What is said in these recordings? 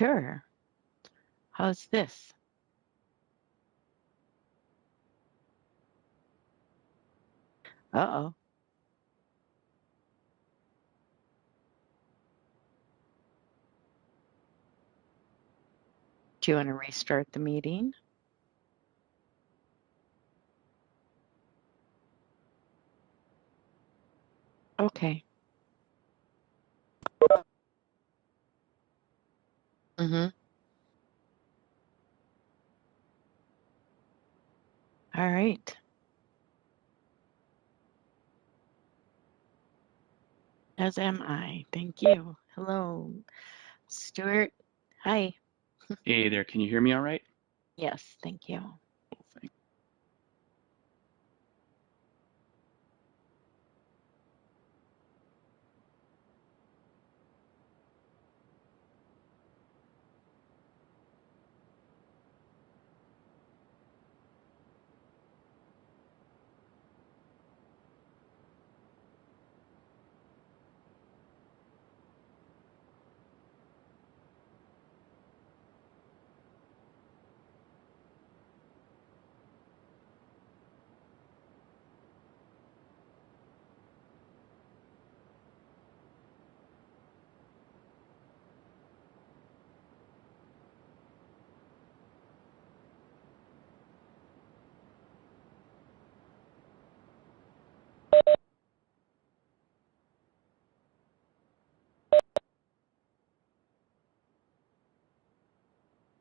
Sure. How's this? Uh-oh. Do you want to restart the meeting? Okay. Mm-hmm. All right. As am I. Thank you. Hello, Stewart. Hi. Hey there, can you hear me all right? Yes, thank you. Cool, thanks.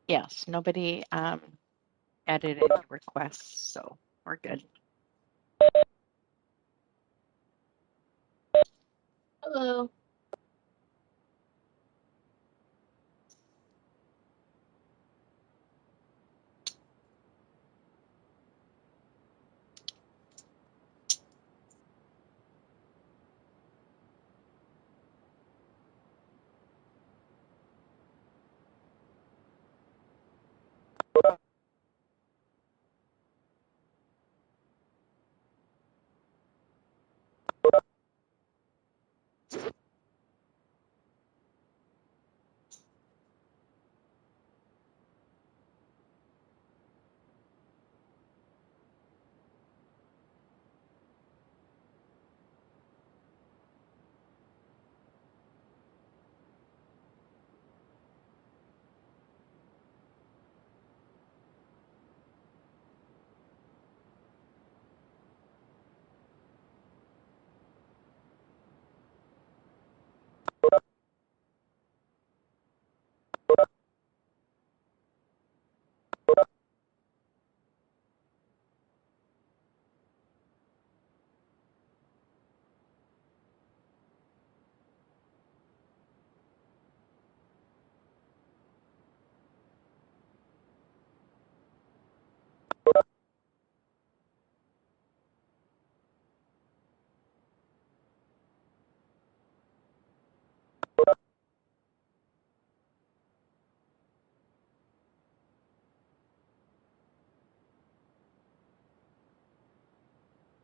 Yes, nobody added any requests, so we're good. Hello.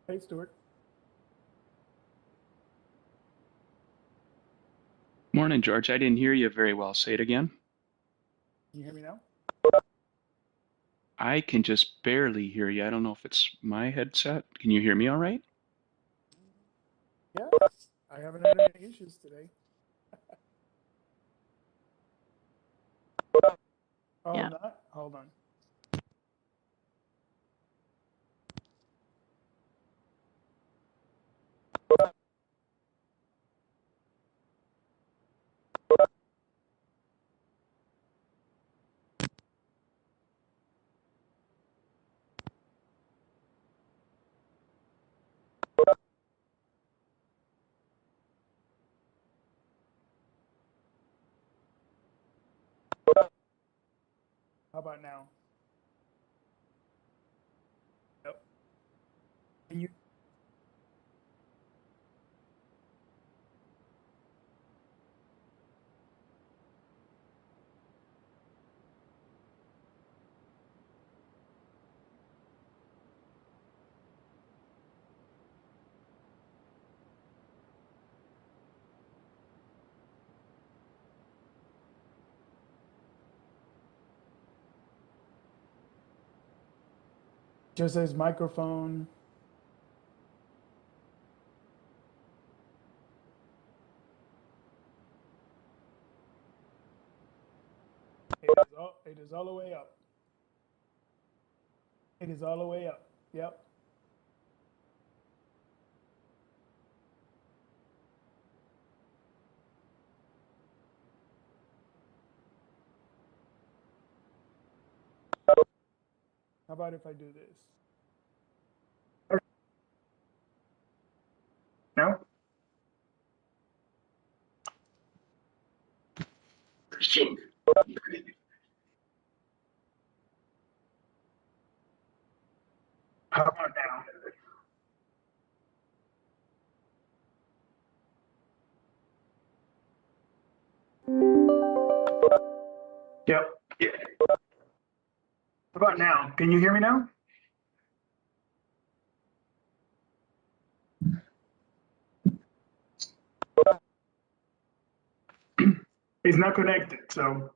Hey, Stewart. Morning, George. I didn't hear you very well. Say it again. Can you hear me now? I can just barely hear you. I don't know if it's my headset. Can you hear me all right? Yeah, I haven't had any issues today. Oh, Yeah. not? Hold on. How about now? Yep. Can you? Just says microphone. It is all the way up. It is all the way up. Yep. How about if I do this? No? How about now? Yep. How about now? Can you hear me now? It's not connected, so.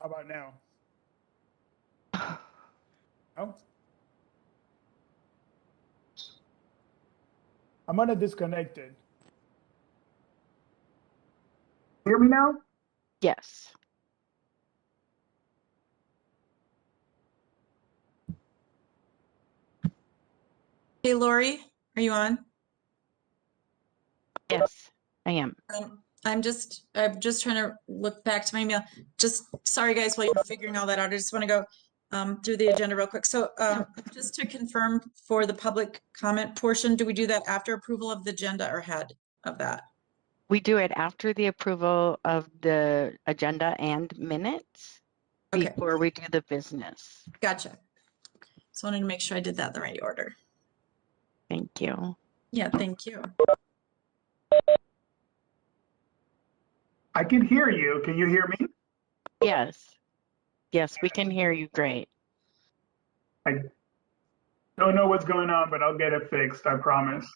How about now? No? I'm gonna disconnect it. Hear me now? Yes. Hey, Lori, are you on? Yes, I am. I'm just trying to look back to my email. Just sorry, guys, while you're figuring all that out, I just want to go through the agenda real quick. So just to confirm for the public comment portion, do we do that after approval of the agenda or ahead of that? We do it after the approval of the agenda and minutes Okay, before we do the business. gotcha. So I wanted to make sure I did that in the right order. Thank you. Yeah, thank you. I can hear you. Can you hear me? Yes. Yes, we can hear you great. I don't know what's going on, but I'll get it fixed, I promise.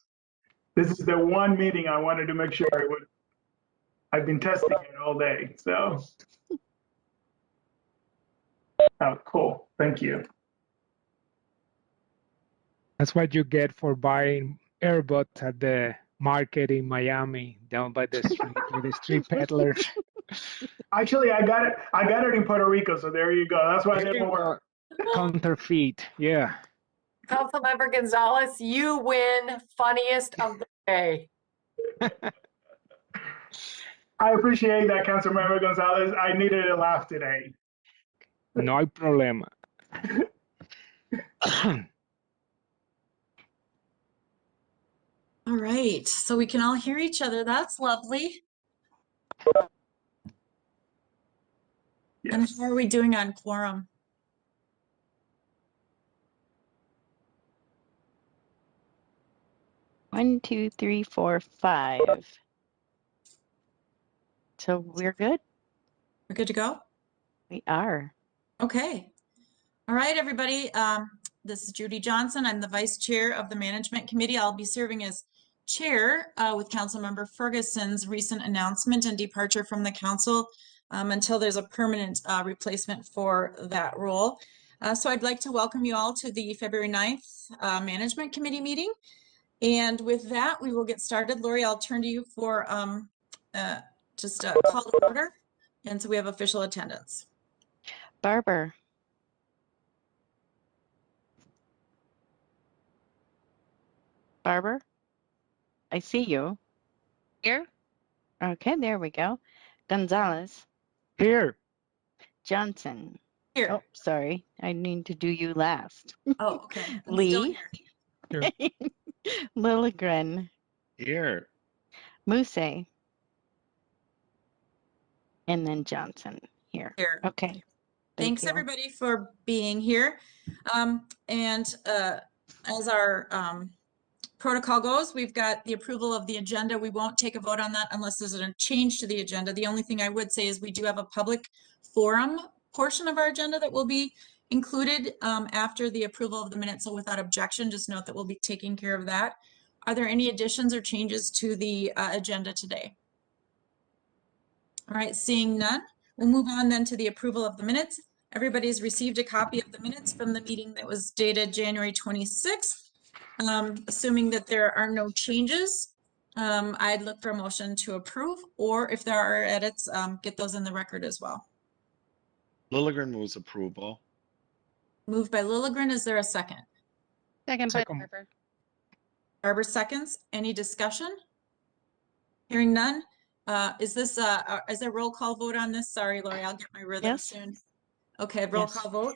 This is the one meeting I wanted to make sure it would. I've been testing it all day, so. Oh, cool. Thank you. That's what you get for buying earbuds at the market in Miami, down by the street with the street peddlers. Actually, I got it in Puerto Rico, so there you go. That's why they don't work. Counterfeit, yeah. Councilmember Gonzalez, you win funniest of the day. I appreciate that, Councilmember Gonzalez. I needed a laugh today. No hay problema. All right, so we can all hear each other. That's lovely. And Yes. how are we doing on quorum? One, two, three, four, five. So we're good. We're good to go? We are. Okay. All right, everybody. This is Jody Johnson. I'm the Vice Chair of the Management Committee. I'll be serving as Chair with Councilmember Ferguson's recent announcement and departure from the council until there's a permanent replacement for that role. So I'd like to welcome you all to the February 9th Management Committee meeting. And with that, we will get started. Lori, I'll turn to you for just a call to order. And so we have official attendance. Barber. Barber, I see you. Here? Okay, there we go. Gonzalez. Here. Johnson. Here. Oh, sorry. I need to do you last. Oh, okay. I'm still Lee. here. Lilligren. Here. Muse. And then Johnson here. Here. Okay. Thanks you. everybody for being here. As our protocol goes, we've got the approval of the agenda. We won't take a vote on that unless there's a change to the agenda. The only thing I would say is we do have a public forum portion of our agenda that will be included after the approval of the minutes. So without objection, just note that we'll be taking care of that. Are there any additions or changes to the agenda today? All right, seeing none, we'll move on then to the approval of the minutes. Everybody's received a copy of the minutes from the meeting that was dated January 26th. Assuming that there are no changes, I'd look for a motion to approve, or if there are edits, get those in the record as well. Lilligren moves approval. Moved by Lilligren, is there a second? Second by Second. Barber. Barber seconds, any discussion? Hearing none, is there a roll call vote on this? Sorry, Lori, I'll get my rhythm Yes. soon. Okay, roll Yes. call vote.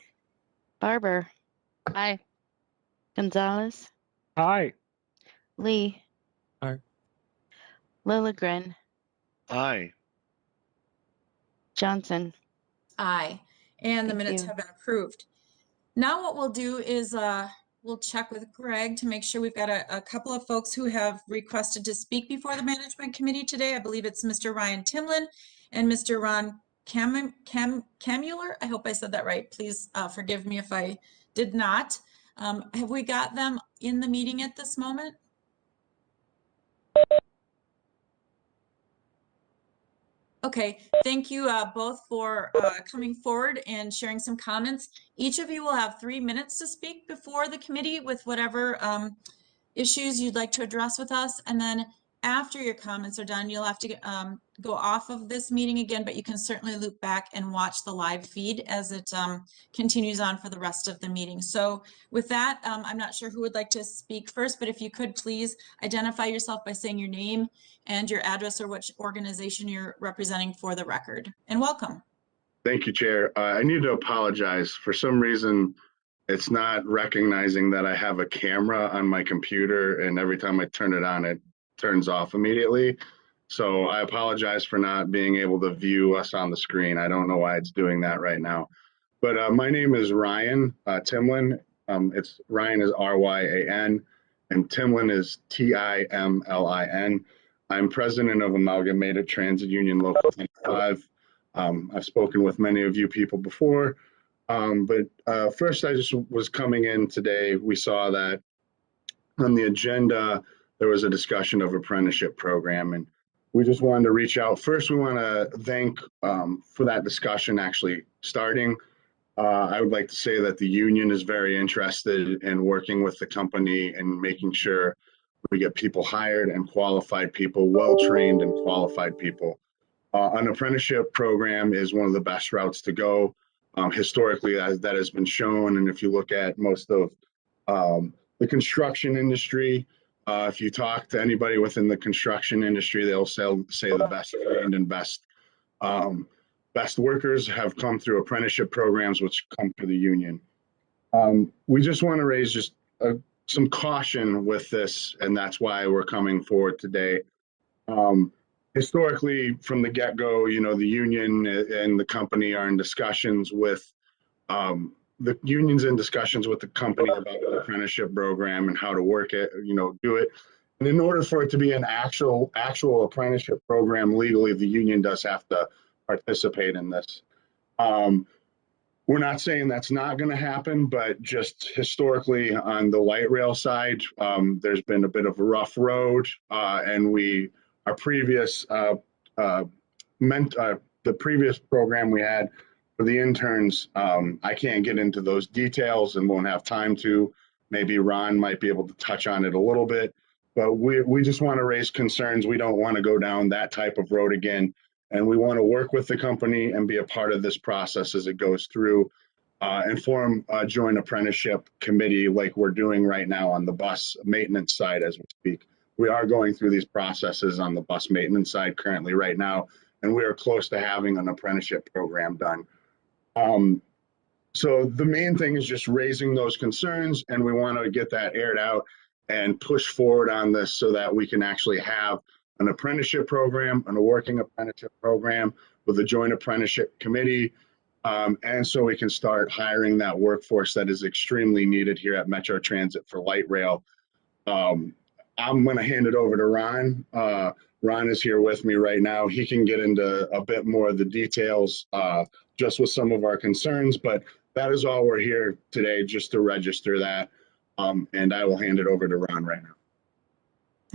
Barber. Aye. Gonzalez. Aye. Lee. Aye. Lilligren. Aye. Johnson. Aye, and the Thank minutes you. have been approved. Now what we'll do is we'll check with Greg to make sure we've got a couple of folks who have requested to speak before the management committee today. I believe it's Mr. Ryan Timlin and Mr. Ron Camuller. I hope I said that right. Please forgive me if I did not. Have we got them in the meeting at this moment? Okay, thank you both for coming forward and sharing some comments. Each of you will have 3 minutes to speak before the committee with whatever issues you'd like to address with us. And then after your comments are done, you'll have to go off of this meeting again, but you can certainly loop back and watch the live feed as it continues on for the rest of the meeting. So with that, I'm not sure who would like to speak first, but if you could please identify yourself by saying your name and your address or which organization you're representing for the record. And welcome. Thank you, Chair. I need to apologize. For some reason, it's not recognizing that I have a camera on my computer, and every time I turn it on, it turns off immediately. So I apologize for not being able to view us on the screen. I don't know why it's doing that right now. But my name is Ryan Timlin. It's Ryan is R-Y-A-N, and Timlin is T-I-M-L-I-N. I'm president of Amalgamated Transit Union Local 25. I've spoken with many of you people before, but first I just was coming in today. We saw that on the agenda, there was a discussion of apprenticeship program, and we just wanted to reach out. First, we want to thank for that discussion actually starting. I would like to say that the union is very interested in working with the company and making sure we get people hired and qualified people, well-trained and qualified people. An apprenticeship program is one of the best routes to go. Historically, that has been shown. And if you look at most of the construction industry, if you talk to anybody within the construction industry, they'll say the best trained and best workers have come through apprenticeship programs, which come through the union. We just want to raise just some caution with this, and that's why we're coming forward today. Historically, from the get-go, you know, the union and the company are in discussions with the union's in discussions with the company about the apprenticeship program and how to work it, you know, do it. And in order for it to be an actual apprenticeship program legally, the union does have to participate in this. We're not saying that's not going to happen, but just historically on the light rail side, there's been a bit of a rough road, and our previous the previous program we had for the interns, I can't get into those details and won't have time to. Maybe Ron might be able to touch on it a little bit, but we just want to raise concerns. We don't want to go down that type of road again. And we want to work with the company and be a part of this process as it goes through, and form a joint apprenticeship committee like we're doing right now on the bus maintenance side as we speak. We are going through these processes on the bus maintenance side currently right now, and we are close to having an apprenticeship program done. So the main thing is just raising those concerns, and we want to get that aired out and push forward on this so that we can actually have an apprenticeship program and a working apprenticeship program with a joint apprenticeship committee. And so we can start hiring that workforce that is extremely needed here at Metro Transit for light rail. I'm going to hand it over to Ron. Ron is here with me right now. He can get into a bit more of the details just with some of our concerns, but that is all we're here today, just to register that. And I will hand it over to Ron right now.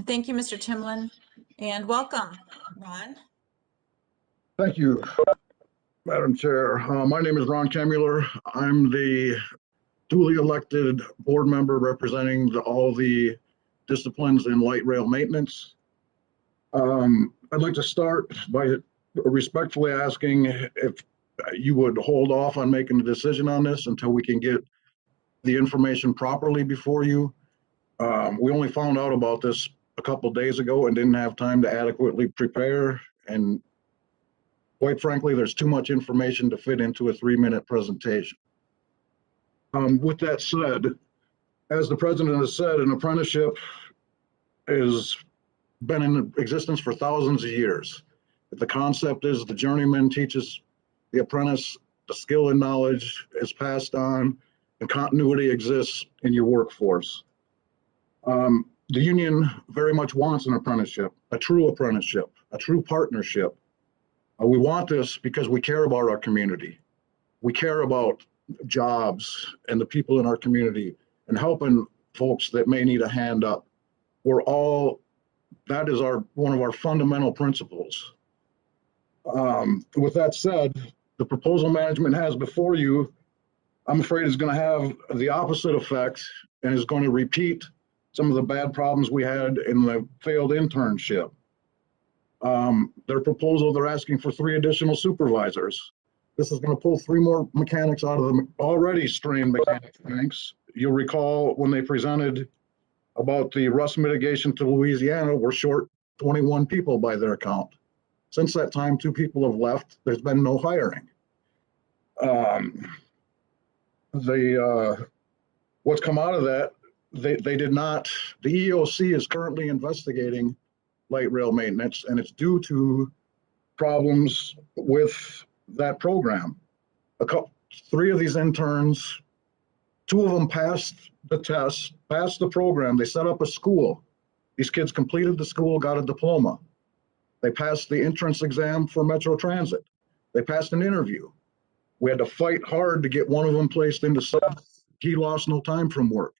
Thank you, Mr. Timlin, and welcome, Ron. Thank you, Madam Chair. My name is Ron Kemuller. I'm the duly elected board member representing all the disciplines in light rail maintenance. I'd like to start by respectfully asking if you would hold off on making a decision on this until we can get the information properly before you. We only found out about this a couple days ago and didn't have time to adequately prepare. And quite frankly, there's too much information to fit into a 3-minute presentation. With that said, as the president has said, an apprenticeship has been in existence for thousands of years. The concept is the journeyman teaches the apprentice, the skill and knowledge is passed on, and continuity exists in your workforce. The union very much wants an apprenticeship, a true partnership. We want this because we care about our community. We care about jobs and the people in our community and helping folks that may need a hand up. That is one of our fundamental principles. With that said, the proposal management has before you, I'm afraid is going to have the opposite effect and is going to repeat some of the bad problems we had in the failed internship. Their proposal, they're asking for 3 additional supervisors. This is going to pull 3 more mechanics out of the already strained mechanic ranks. You'll recall when they presented about the rust mitigation to Louisiana, we're short 21 people by their count. Since that time, 2 people have left. There's been no hiring. What's come out of that, they did not, the EEOC is currently investigating light rail maintenance, and it's due to problems with that program. 3 of these interns, 2 of them passed the test, passed the program. They set up a school. These kids completed the school, got a diploma. They passed the entrance exam for Metro Transit. They passed an interview. We had to fight hard to get one of them placed into sub. He lost no time from work.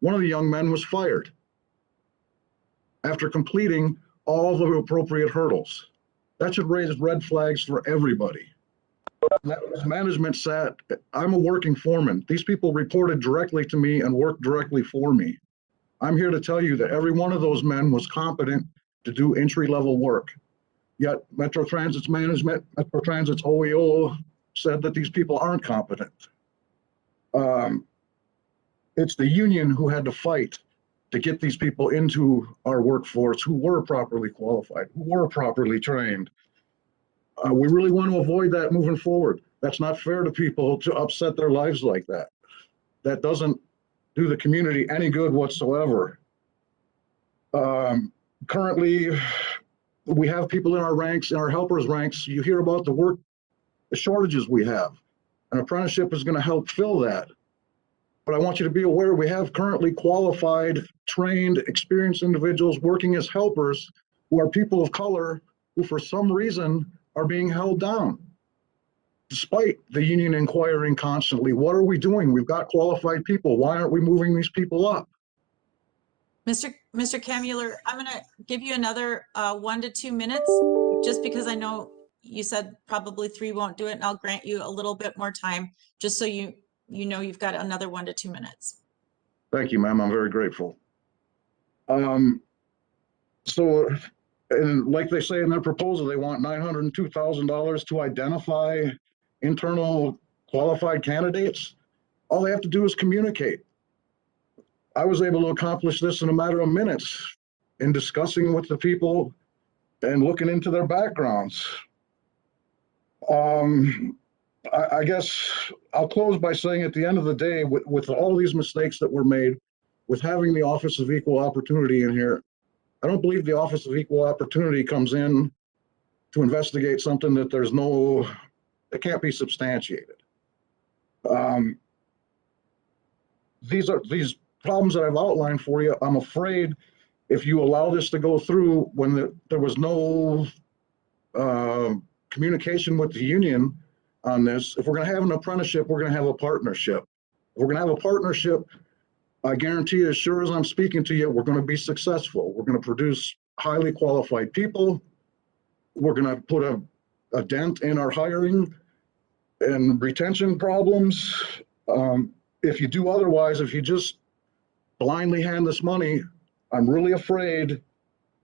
One of the young men was fired after completing all the appropriate hurdles. That should raise red flags for everybody. Management sat, I'm a working foreman. These people reported directly to me and worked directly for me. I'm here to tell you that every one of those men was competent to do entry-level work. Yet Metro Transit's management, Metro Transit's OEO said that these people aren't competent. It's the union who had to fight to get these people into our workforce who were properly qualified, who were properly trained. We really want to avoid that moving forward. That's not fair to people to upset their lives like that. That doesn't do the community any good whatsoever. Currently, we have people in our ranks, in our helpers ranks. You hear about the shortages we have. An apprenticeship is going to help fill that. But I want you to be aware we have currently qualified, trained, experienced individuals working as helpers who are people of color who for some reason are being held down. Despite the union inquiring constantly, what are we doing? We've got qualified people. Why aren't we moving these people up? Mr. Kemuller, I'm going to give you another 1 to 2 minutes, just because I know you said probably 3 won't do it, and I'll grant you a little bit more time, just so you know you've got another 1 to 2 minutes. Thank you, ma'am. I'm very grateful. And like they say in their proposal, they want $902,000 to identify internal qualified candidates. All they have to do is communicate. I was able to accomplish this in a matter of minutes in discussing with the people and looking into their backgrounds. I guess I'll close by saying at the end of the day, with all these mistakes that were made, with having the Office of Equal Opportunity in here, I don't believe the Office of Equal Opportunity comes in to investigate something that that can't be substantiated. These problems that I've outlined for you, I'm afraid if you allow this to go through when there was no communication with the union on this, if we're going to have an apprenticeship, we're going to have a partnership. If we're going to have a partnership, I guarantee you, as sure as I'm speaking to you, we're going to be successful. We're going to produce highly qualified people. We're going to put a a dent in our hiring and retention problems. If you do otherwise, if you just blindly hand this money, I'm really afraid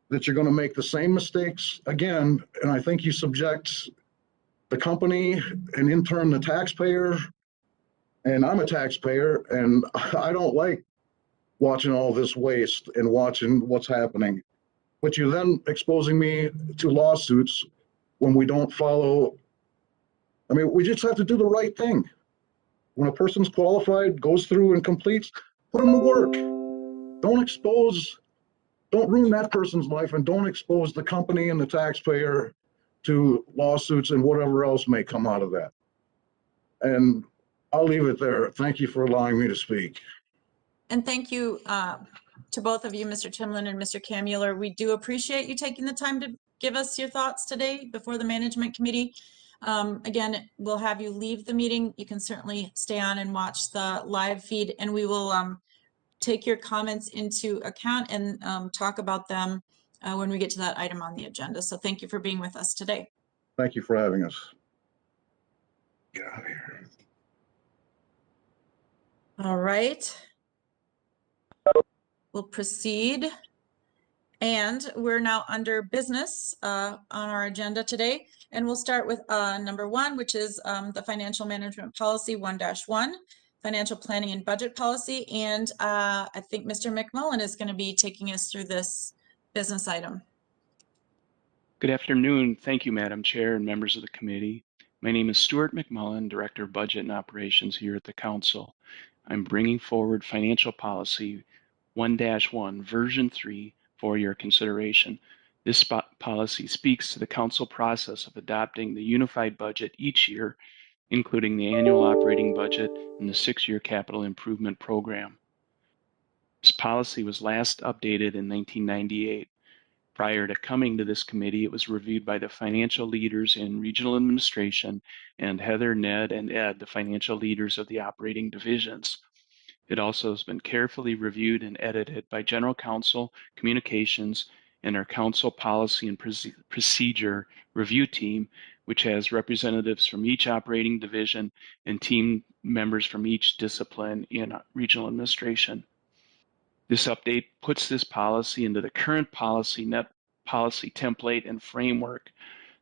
that you're going to make the same mistakes again. And I think you subject the company and in turn the taxpayer. And I'm a taxpayer, and I don't like watching all this waste and watching what's happening. But you're then exposing me to lawsuits when we don't follow. I mean, we just have to do the right thing. When a person's qualified, goes through and completes, put them to work. Don't ruin that person's life, and don't expose the company and the taxpayer to lawsuits and whatever else may come out of that. And I'll leave it there. Thank you for allowing me to speak. And thank you to both of you, Mr. Timlin and Mr. Kamueller. We do appreciate you taking the time to give us your thoughts today before the management committee. Again, we'll have you leave the meeting. You can certainly stay on and watch the live feed, and we will take your comments into account and talk about them when we get to that item on the agenda. So thank you for being with us today. Thank you for having us. Get out of here. All right. We'll proceed. And we're now under business on our agenda today. And we'll start with number 1, which is the Financial Management Policy 1-1, Financial Planning and Budget Policy. And I think Mr. McMullan is going to be taking us through this business item. Good afternoon. Thank you, Madam Chair and members of the committee. My name is Stewart McMullan, Director of Budget and Operations here at the Council. I'm bringing forward Financial Policy 1-1, Version 3, for your consideration. This policy speaks to the Council process of adopting the unified budget each year, including the annual operating budget and the 6-year capital improvement program. This policy was last updated in 1998. Prior to coming to this committee, it was reviewed by the financial leaders in regional administration and Heather, Ned, and Ed, the financial leaders of the operating divisions. It also has been carefully reviewed and edited by General Counsel, Communications, and our Council Policy and Procedure Review Team, which has representatives from each operating division and team members from each discipline in regional administration. This update puts this policy into the current net policy template and framework.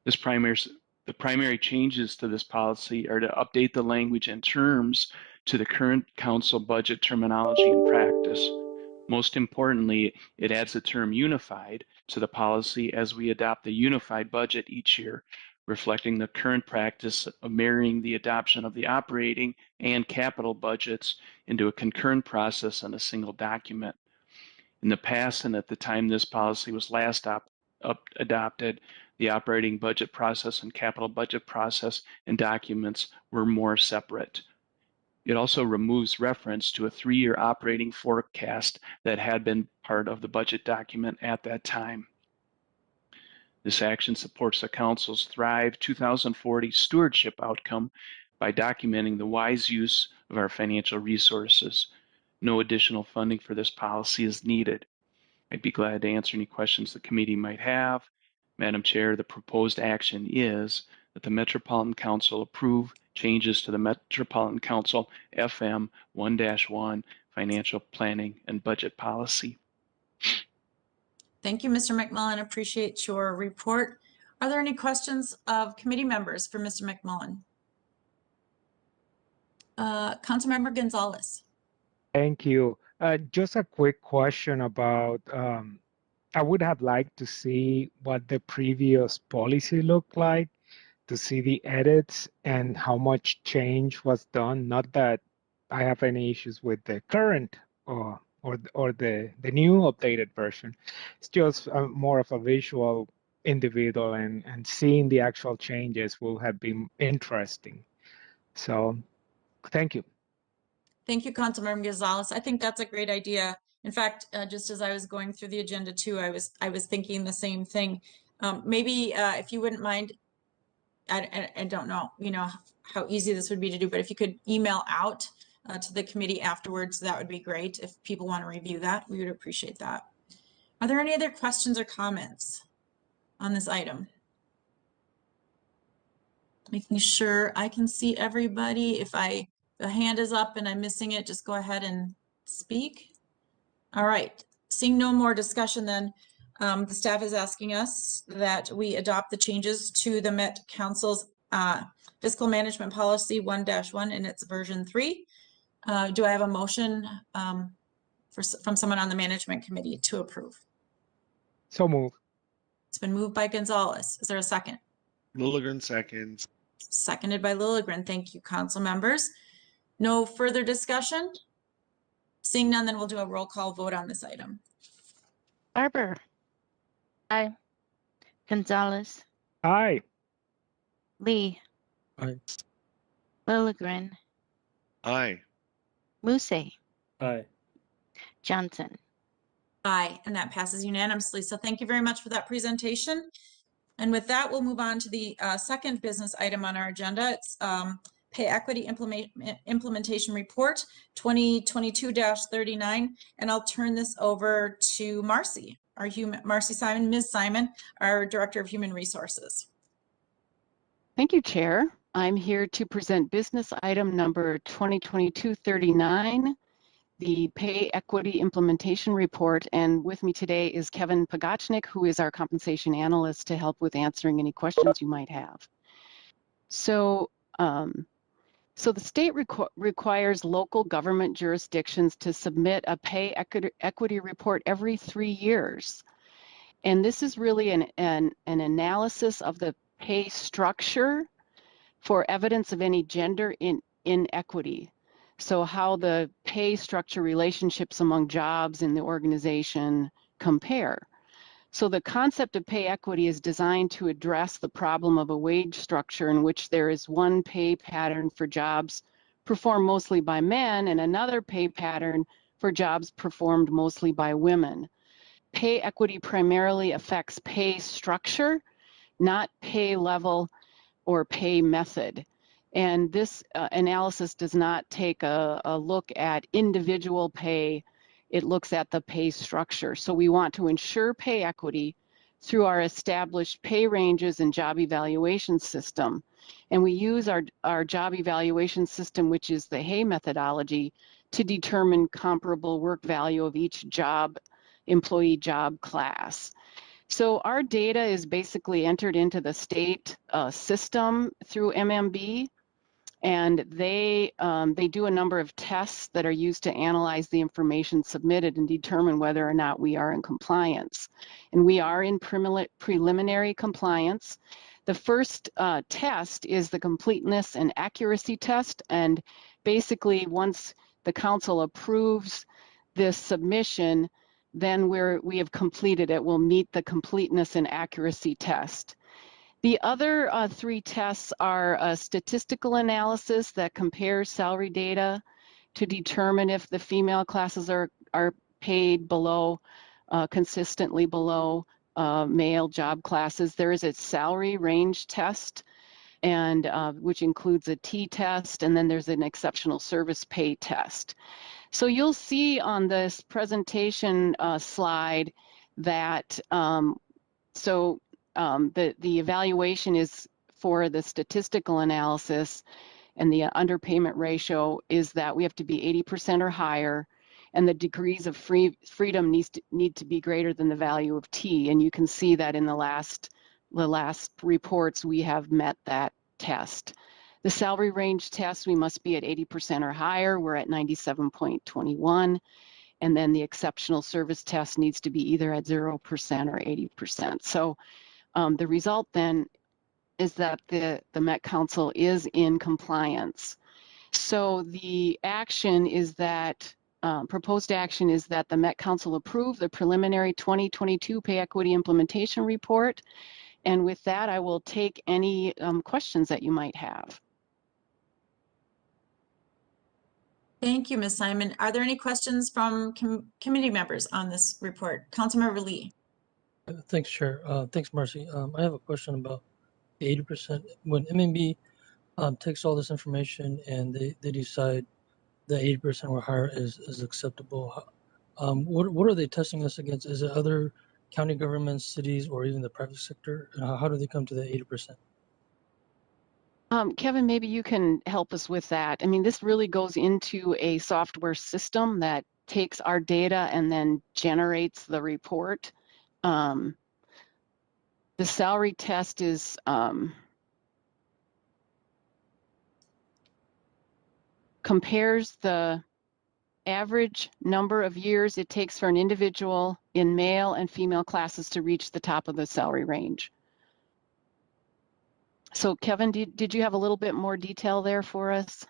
The primary changes to this policy are to update the language and terms to the current council budget terminology and practice. Most importantly, it adds the term unified to the policy as we adopt the unified budget each year, reflecting the current practice of marrying the adoption of the operating and capital budgets into a concurrent process in a single document. In the past, and at the time this policy was last adopted, the operating budget process and capital budget process and documents were more separate. It also removes reference to a 3-year operating forecast that had been part of the budget document at that time. This action supports the Council's Thrive 2040 stewardship outcome by documenting the wise use of our financial resources. No additional funding for this policy is needed. I'd be glad to answer any questions the committee might have. Madam Chair, the proposed action is that the Metropolitan Council approve changes to the Metropolitan Council FM 1-1 Financial Planning and Budget Policy. Thank you, Mr. McMullan. Appreciate your report. Are there any questions of committee members for Mr. McMullan? Councilmember Gonzalez. Thank you. Just a quick question about, I would have liked to see what the previous policy looked like, to see the edits and how much change was done. Not that I have any issues with the current or the new updated version. It's just more of a visual individual, and seeing the actual changes will have been interesting. So thank you. Thank you, Councilmember Gonzalez. I think that's a great idea. In fact, just as I was going through the agenda too, I was thinking the same thing. Maybe if you wouldn't mind, I don't know, how easy this would be to do, but if you could email out to the committee afterwards, that would be great. If people want to review that, we would appreciate that. Are there any other questions or comments on this item? Making sure I can see everybody. If the hand is up and I'm missing it, just go ahead and speak. All right, seeing no more discussion then, the staff is asking us that we adopt the changes to the Met Council's Fiscal Management Policy 1-1 in its version 3. Do I have a motion from someone on the Management Committee to approve? So move. It's been moved by Gonzalez. Is there a second? Lilligren seconds. Seconded by Lilligren. Thank you, council members. No further discussion? Seeing none, then we'll do a roll call vote on this item. Barber. Aye. Gonzalez. Aye. Lee. Aye. Lilligren. Aye. Musse. Aye. Johnson. Aye, and that passes unanimously. So thank you very much for that presentation. And with that, we'll move on to the second business item on our agenda. It's Pay Equity Implementation Report 2022-39. And I'll turn this over to Marcy, Marcy Syman, Ms. Syman, our Director of Human Resources. Thank you, Chair. I'm here to present business item number 2022-39, the Pay Equity Implementation Report. And with me today is Kevin Pagachnik, who is our compensation analyst, to help with answering any questions you might have. So the state requires local government jurisdictions to submit a pay equity report every 3 years. And this is really an analysis of the pay structure for evidence of any gender inequity. So how the pay structure relationships among jobs in the organization compare. So the concept of pay equity is designed to address the problem of a wage structure in which there is one pay pattern for jobs performed mostly by men and another pay pattern for jobs performed mostly by women. Pay equity primarily affects pay structure, not pay level or pay method. And this analysis does not take a look at individual pay. It looks at the pay structure. So we want to ensure pay equity through our established pay ranges and job evaluation system. And we use our job evaluation system, which is the Hay methodology, to determine comparable work value of each employee job class. So our data is basically entered into the state system through MMB, and they do a number of tests that are used to analyze the information submitted and determine whether or not we are in compliance. And we are in preliminary compliance. The first test is the completeness and accuracy test, and basically once the council approves this submission, then we have completed it. We'll meet the completeness and accuracy test. The other 3 tests are a statistical analysis that compares salary data to determine if the female classes are paid below, consistently below male job classes. There is a salary range test, and which includes a T-test, and then there's an exceptional service pay test. So you'll see on this presentation slide that the evaluation is for the statistical analysis, and the underpayment ratio is that we have to be 80% or higher, and the degrees of freedom need to be greater than the value of T. And you can see that in the last reports we have met that test. The salary range test, we must be at 80% or higher. We're at 97.21. And then the exceptional service test needs to be either at 0% or 80%. So the result then is that the Met Council is in compliance. So the action is that, proposed action is that the Met Council approve the preliminary 2022 Pay Equity Implementation Report. And with that, I will take any questions that you might have. Thank you, Ms. Syman. Are there any questions from committee members on this report? Councilmember Lee. Thanks, Chair. Thanks, Marcy. I have a question about the 80%. When MMB takes all this information and they decide that 80% or higher is acceptable, what are they testing us against? Is it other county governments, cities, or even the private sector? And how do they come to the 80%? Kevin, maybe you can help us with that. I mean, this really goes into a software system that takes our data and then generates the report. The salary test is compares the average number of years it takes for an individual in male and female classes to reach the top of the salary range. So Kevin, did you have a little bit more detail there for us?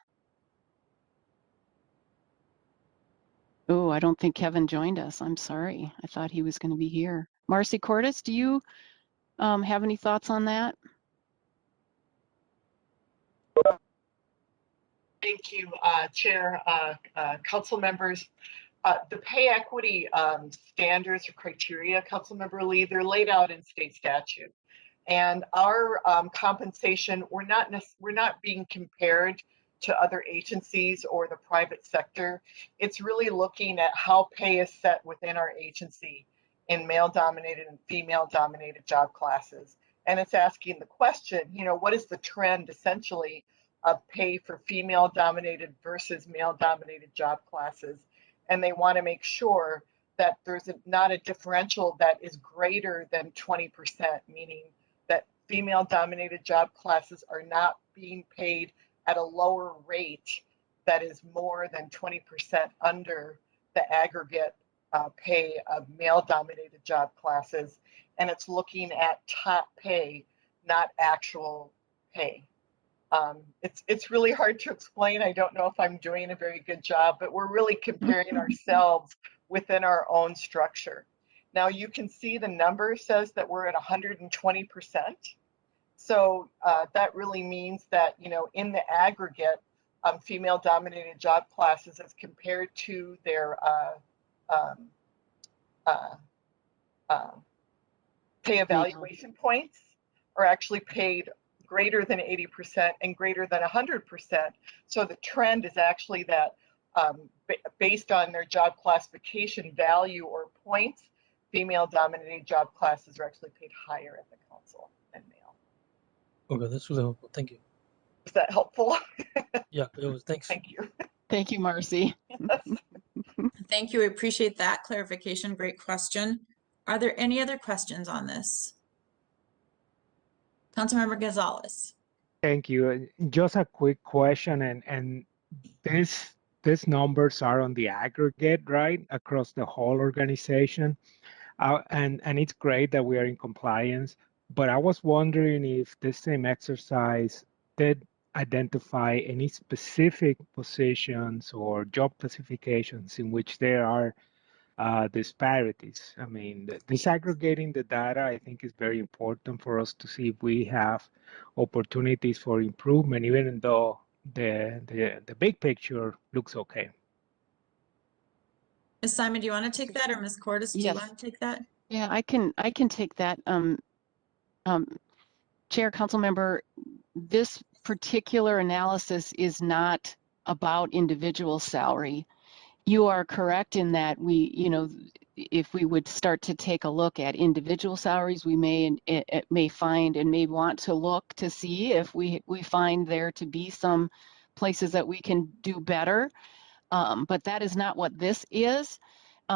Oh, I don't think Kevin joined us. I'm sorry. I thought he was going to be here. Marcy Cordes, do you have any thoughts on that? Thank you, Chair, council members. The pay equity standards or criteria, Councilmember Lee, they're laid out in state statute. And our compensation, we're not being compared to other agencies or the private sector. It's really looking at how pay is set within our agency in male-dominated and female-dominated job classes. And it's asking the question, you know, what is the trend essentially of pay for female-dominated versus male-dominated job classes? And they want to make sure that there's not a differential that is greater than 20%, meaning that female-dominated job classes are not being paid at a lower rate that is more than 20% under the aggregate pay of male-dominated job classes. And it's looking at top pay, not actual pay. It's really hard to explain. I don't know if I'm doing a very good job, but we're really comparing ourselves within our own structure. Now you can see the number says that we're at 120%. So that really means that, you know, in the aggregate, female dominated job classes as compared to their pay evaluation points are actually paid greater than 80% and greater than 100%. So the trend is actually that based on their job classification value or points, female dominated job classes are actually paid higher at the council than male. Okay, that's really helpful. Thank you. Was that helpful? Yeah, it was. Thanks. Thank you. Thank you, Marcy. Thank you. I appreciate that clarification. Great question. Are there any other questions on this? Councilmember Gonzalez. Thank you. Just a quick question, and these numbers are on the aggregate, right, across the whole organization, and it's great that we are in compliance. But I was wondering if this same exercise did identify any specific positions or job classifications in which there are disparities. I mean, disaggregating the data, I think, is very important for us to see if we have opportunities for improvement, even though the big picture looks okay. Ms. Syman, do you want to take that, or Ms. Cordes, do you Yes. want to take that? Yeah, I can take that. Chair, council member, this particular analysis is not about individual salary. You are correct in that we, you know, if we would start to take a look at individual salaries, we may find and may want to look to see if we find there to be some places that we can do better. But that is not what this is.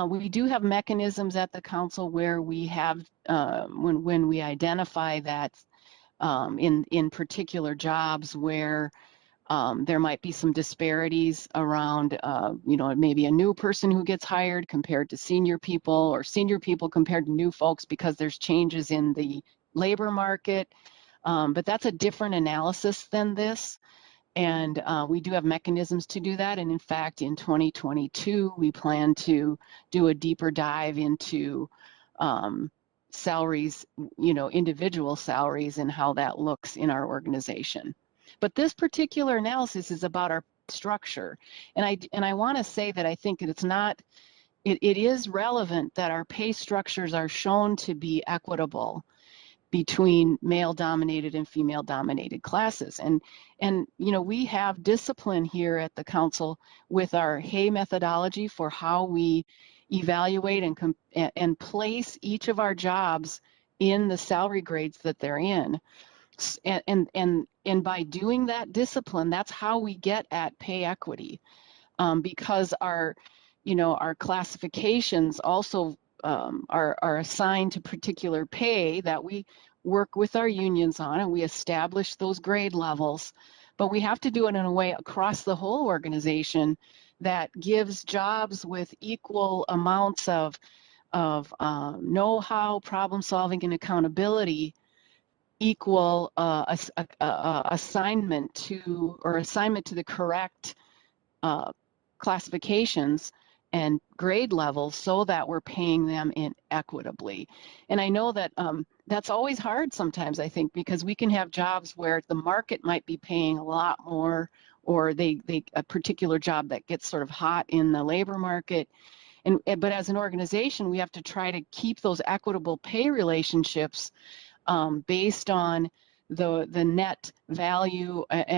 We do have mechanisms at the council where we have, when we identify that in particular jobs where there might be some disparities around, you know, maybe a new person who gets hired compared to senior people, or senior people compared to new folks because there's changes in the labor market. But that's a different analysis than this. And we do have mechanisms to do that. And in fact, in 2022, we plan to do a deeper dive into salaries, you know, individual salaries and how that looks in our organization. But this particular analysis is about our structure. And I want to say that I think that it's not, it is relevant that our pay structures are shown to be equitable between male dominated and female dominated classes. And you know, we have discipline here at the council with our Hay methodology for how we evaluate and place each of our jobs in the salary grades that they're in. And by doing that discipline, that's how we get at pay equity, because our classifications also are assigned to particular pay that we work with our unions on, and we establish those grade levels. But we have to do it in a way across the whole organization that gives jobs with equal amounts of know-how, problem solving, and accountability equal assignment to the correct classifications and grade levels, so that we're paying them in equitably. And I know that that's always hard sometimes, I think, because we can have jobs where the market might be paying a lot more, or a particular job that gets sort of hot in the labor market. But as an organization, we have to try to keep those equitable pay relationships based on the net value of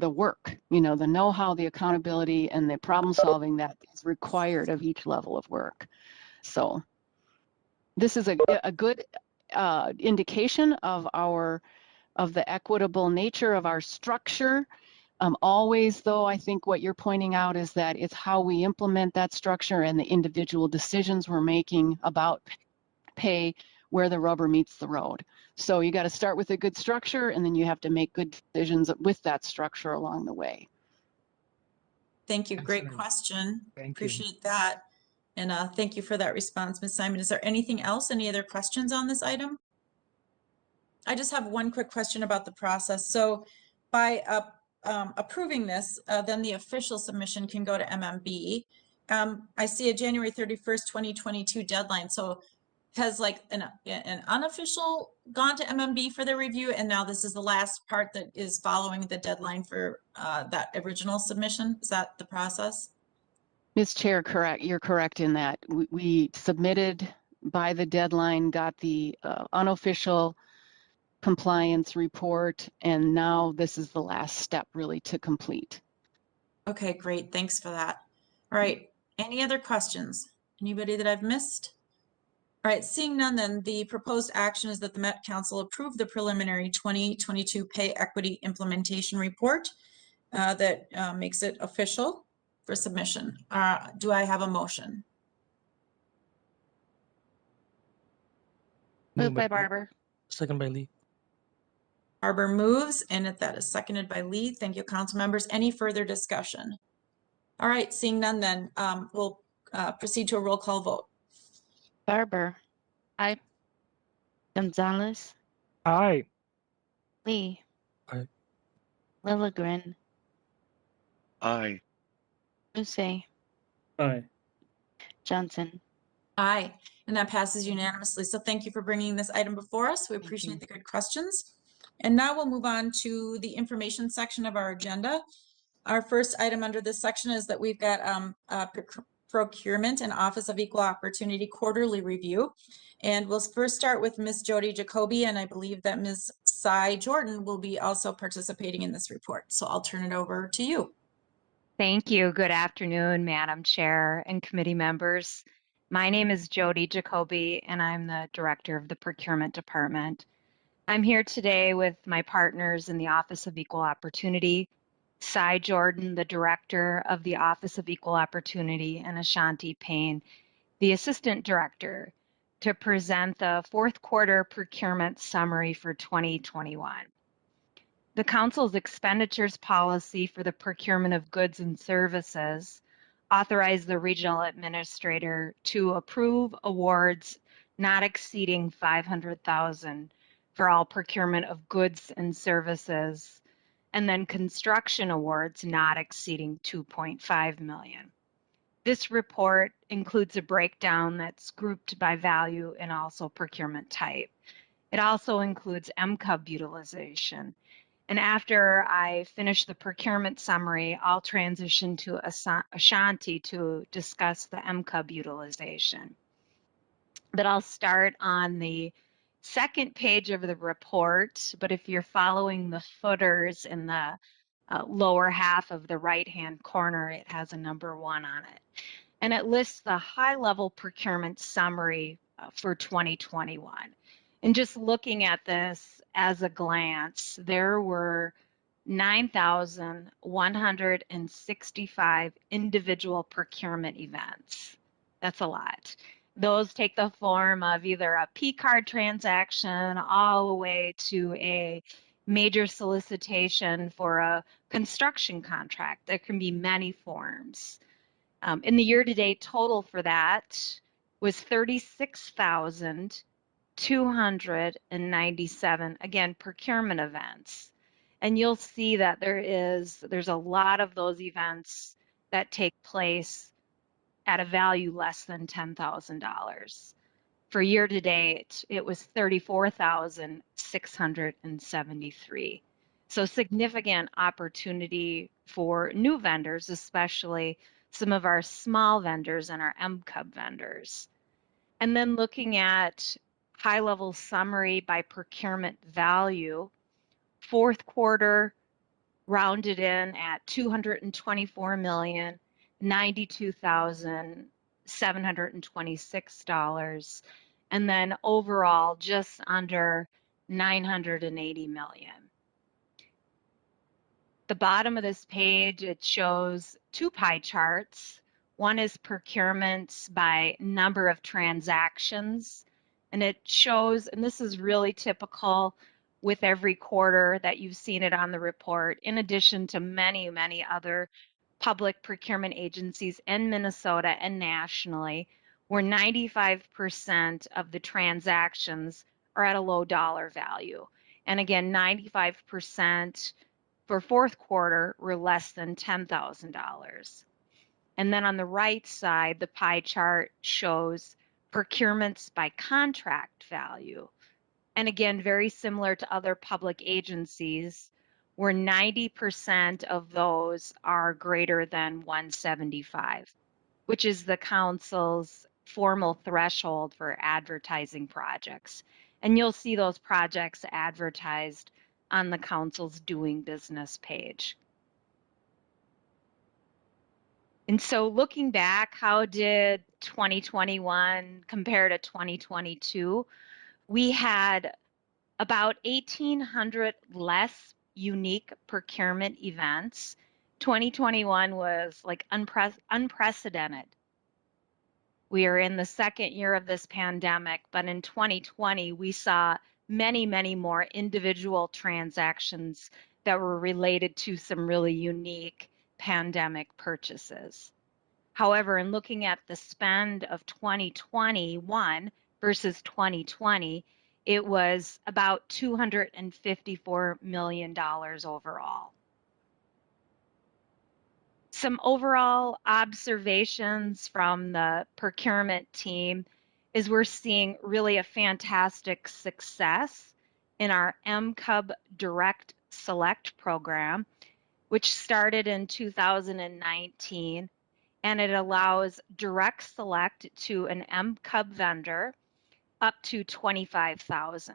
the work, the know-how, the accountability, and the problem solving that is required of each level of work. So this is a good indication of the equitable nature of our structure. Always, though, I think what you're pointing out is that it's how we implement that structure and the individual decisions we're making about pay where the rubber meets the road. So you got to start with a good structure, and then you have to make good decisions with that structure along the way. Thank you. Great Excellent. question. Thank you. Appreciate that. And thank you for that response, Ms. Syman. Is there anything else? Any other questions on this item? I just have one quick question about the process. So by approving this, then the official submission can go to MMB. I see a January 31st, 2022 deadline. So has like an unofficial gone to MMB for their review, and now this is the last part that is following the deadline for that original submission? Is that the process? Ms. Chair, correct. You're correct in that. We submitted by the deadline, got the unofficial compliance report, and now this is the last step really to complete. Okay, great. Thanks for that. All right. Any other questions? Anybody that I've missed? All right, seeing none, then the proposed action is that the Met Council approve the preliminary 2022 pay equity implementation report that makes it official for submission. Do I have a motion? Moved by Barber. Second by Lee. Barber moves, and that is seconded by Lee. Thank you, council members. Any further discussion? All right, seeing none, then we'll proceed to a roll call vote. Barber. Aye. Gonzalez. Aye. Lee. Aye. Lilligren. Aye. Luce. Aye. Johnson. Aye, and that passes unanimously. So thank you for bringing this item before us. We appreciate the good questions. And now we'll move on to the information section of our agenda. Our first item under this section is that we've got Procurement and Office of Equal Opportunity quarterly review. And we'll first start with Ms. Jody Jacoby, and I believe that Ms. Cy Jordan will be also participating in this report. So I'll turn it over to you. Thank you. Good afternoon, Madam Chair and committee members. My name is Jody Jacoby, and I'm the Director of the Procurement Department. I'm here today with my partners in the Office of Equal Opportunity, Cy Jordan, the Director of the Office of Equal Opportunity, and Ashanti Payne, the Assistant Director, to present the fourth quarter procurement summary for 2021. The Council's expenditures policy for the procurement of goods and services authorized the regional administrator to approve awards not exceeding $500,000 for all procurement of goods and services, and then construction awards not exceeding $2.5 million. This report includes a breakdown that's grouped by value and also procurement type. It also includes MCUB utilization. And after I finish the procurement summary, I'll transition to Ashanti to discuss the MCUB utilization. But I'll start on the second page of the report, but if you're following the footers in the lower half of the right-hand corner, it has a number 1 on it. And it lists the high-level procurement summary for 2021. And just looking at this as a glance, there were 9,165 individual procurement events. That's a lot. Those take the form of either a P card transaction all the way to a major solicitation for a construction contract. There can be many forms. In the year-to-date total for that was 36,297, again, procurement events. And you'll see that there's a lot of those events that take place at a value less than $10,000. For year to date, it was 34,673. So significant opportunity for new vendors, especially some of our small vendors and our MCUB vendors. And then looking at high-level summary by procurement value, fourth quarter rounded in at $224,092,726, and then overall just under 980 million. The bottom of this page, it shows two pie charts. One is procurements by number of transactions, and it shows, and this is really typical with every quarter that you've seen it on the report, in addition to many, many other public procurement agencies in Minnesota and nationally, where 95% of the transactions are at a low dollar value. And again, 95% for fourth quarter were less than $10,000. And then on the right side, the pie chart shows procurements by contract value. And again, very similar to other public agencies, where 90% of those are greater than 175, which is the council's formal threshold for advertising projects. And you'll see those projects advertised on the council's doing business page. And so looking back, how did 2021 compare to 2022? We had about 1,800 less unique procurement events. 2021 was like unprecedented. We are in the second year of this pandemic, but in 2020, we saw many, many more individual transactions that were related to some really unique pandemic purchases. However, in looking at the spend of 2021 versus 2020, it was about $254 million overall. Some overall observations from the procurement team is we're seeing really a fantastic success in our MCUB Direct Select program, which started in 2019, and it allows direct select to an MCUB vendor up to 25,000.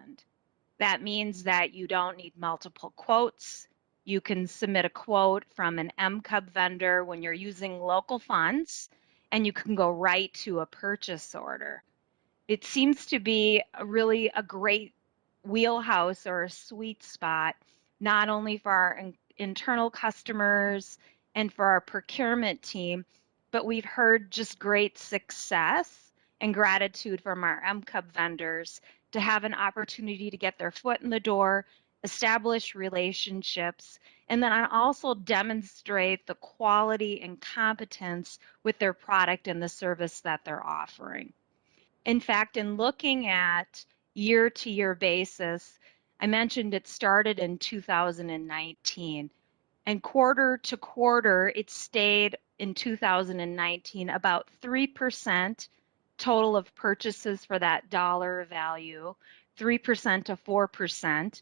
That means that you don't need multiple quotes. You can submit a quote from an MCUB vendor when you're using local funds, and you can go right to a purchase order. It seems to be really a great wheelhouse or a sweet spot, not only for our internal customers and for our procurement team, but we've heard just great success and gratitude from our MCUB vendors to have an opportunity to get their foot in the door, establish relationships, and then also demonstrate the quality and competence with their product and the service that they're offering. In fact, in looking at year-to-year basis, I mentioned it started in 2019, and quarter to quarter, it stayed in 2019 about 3% total of purchases for that dollar value, 3% to 4%.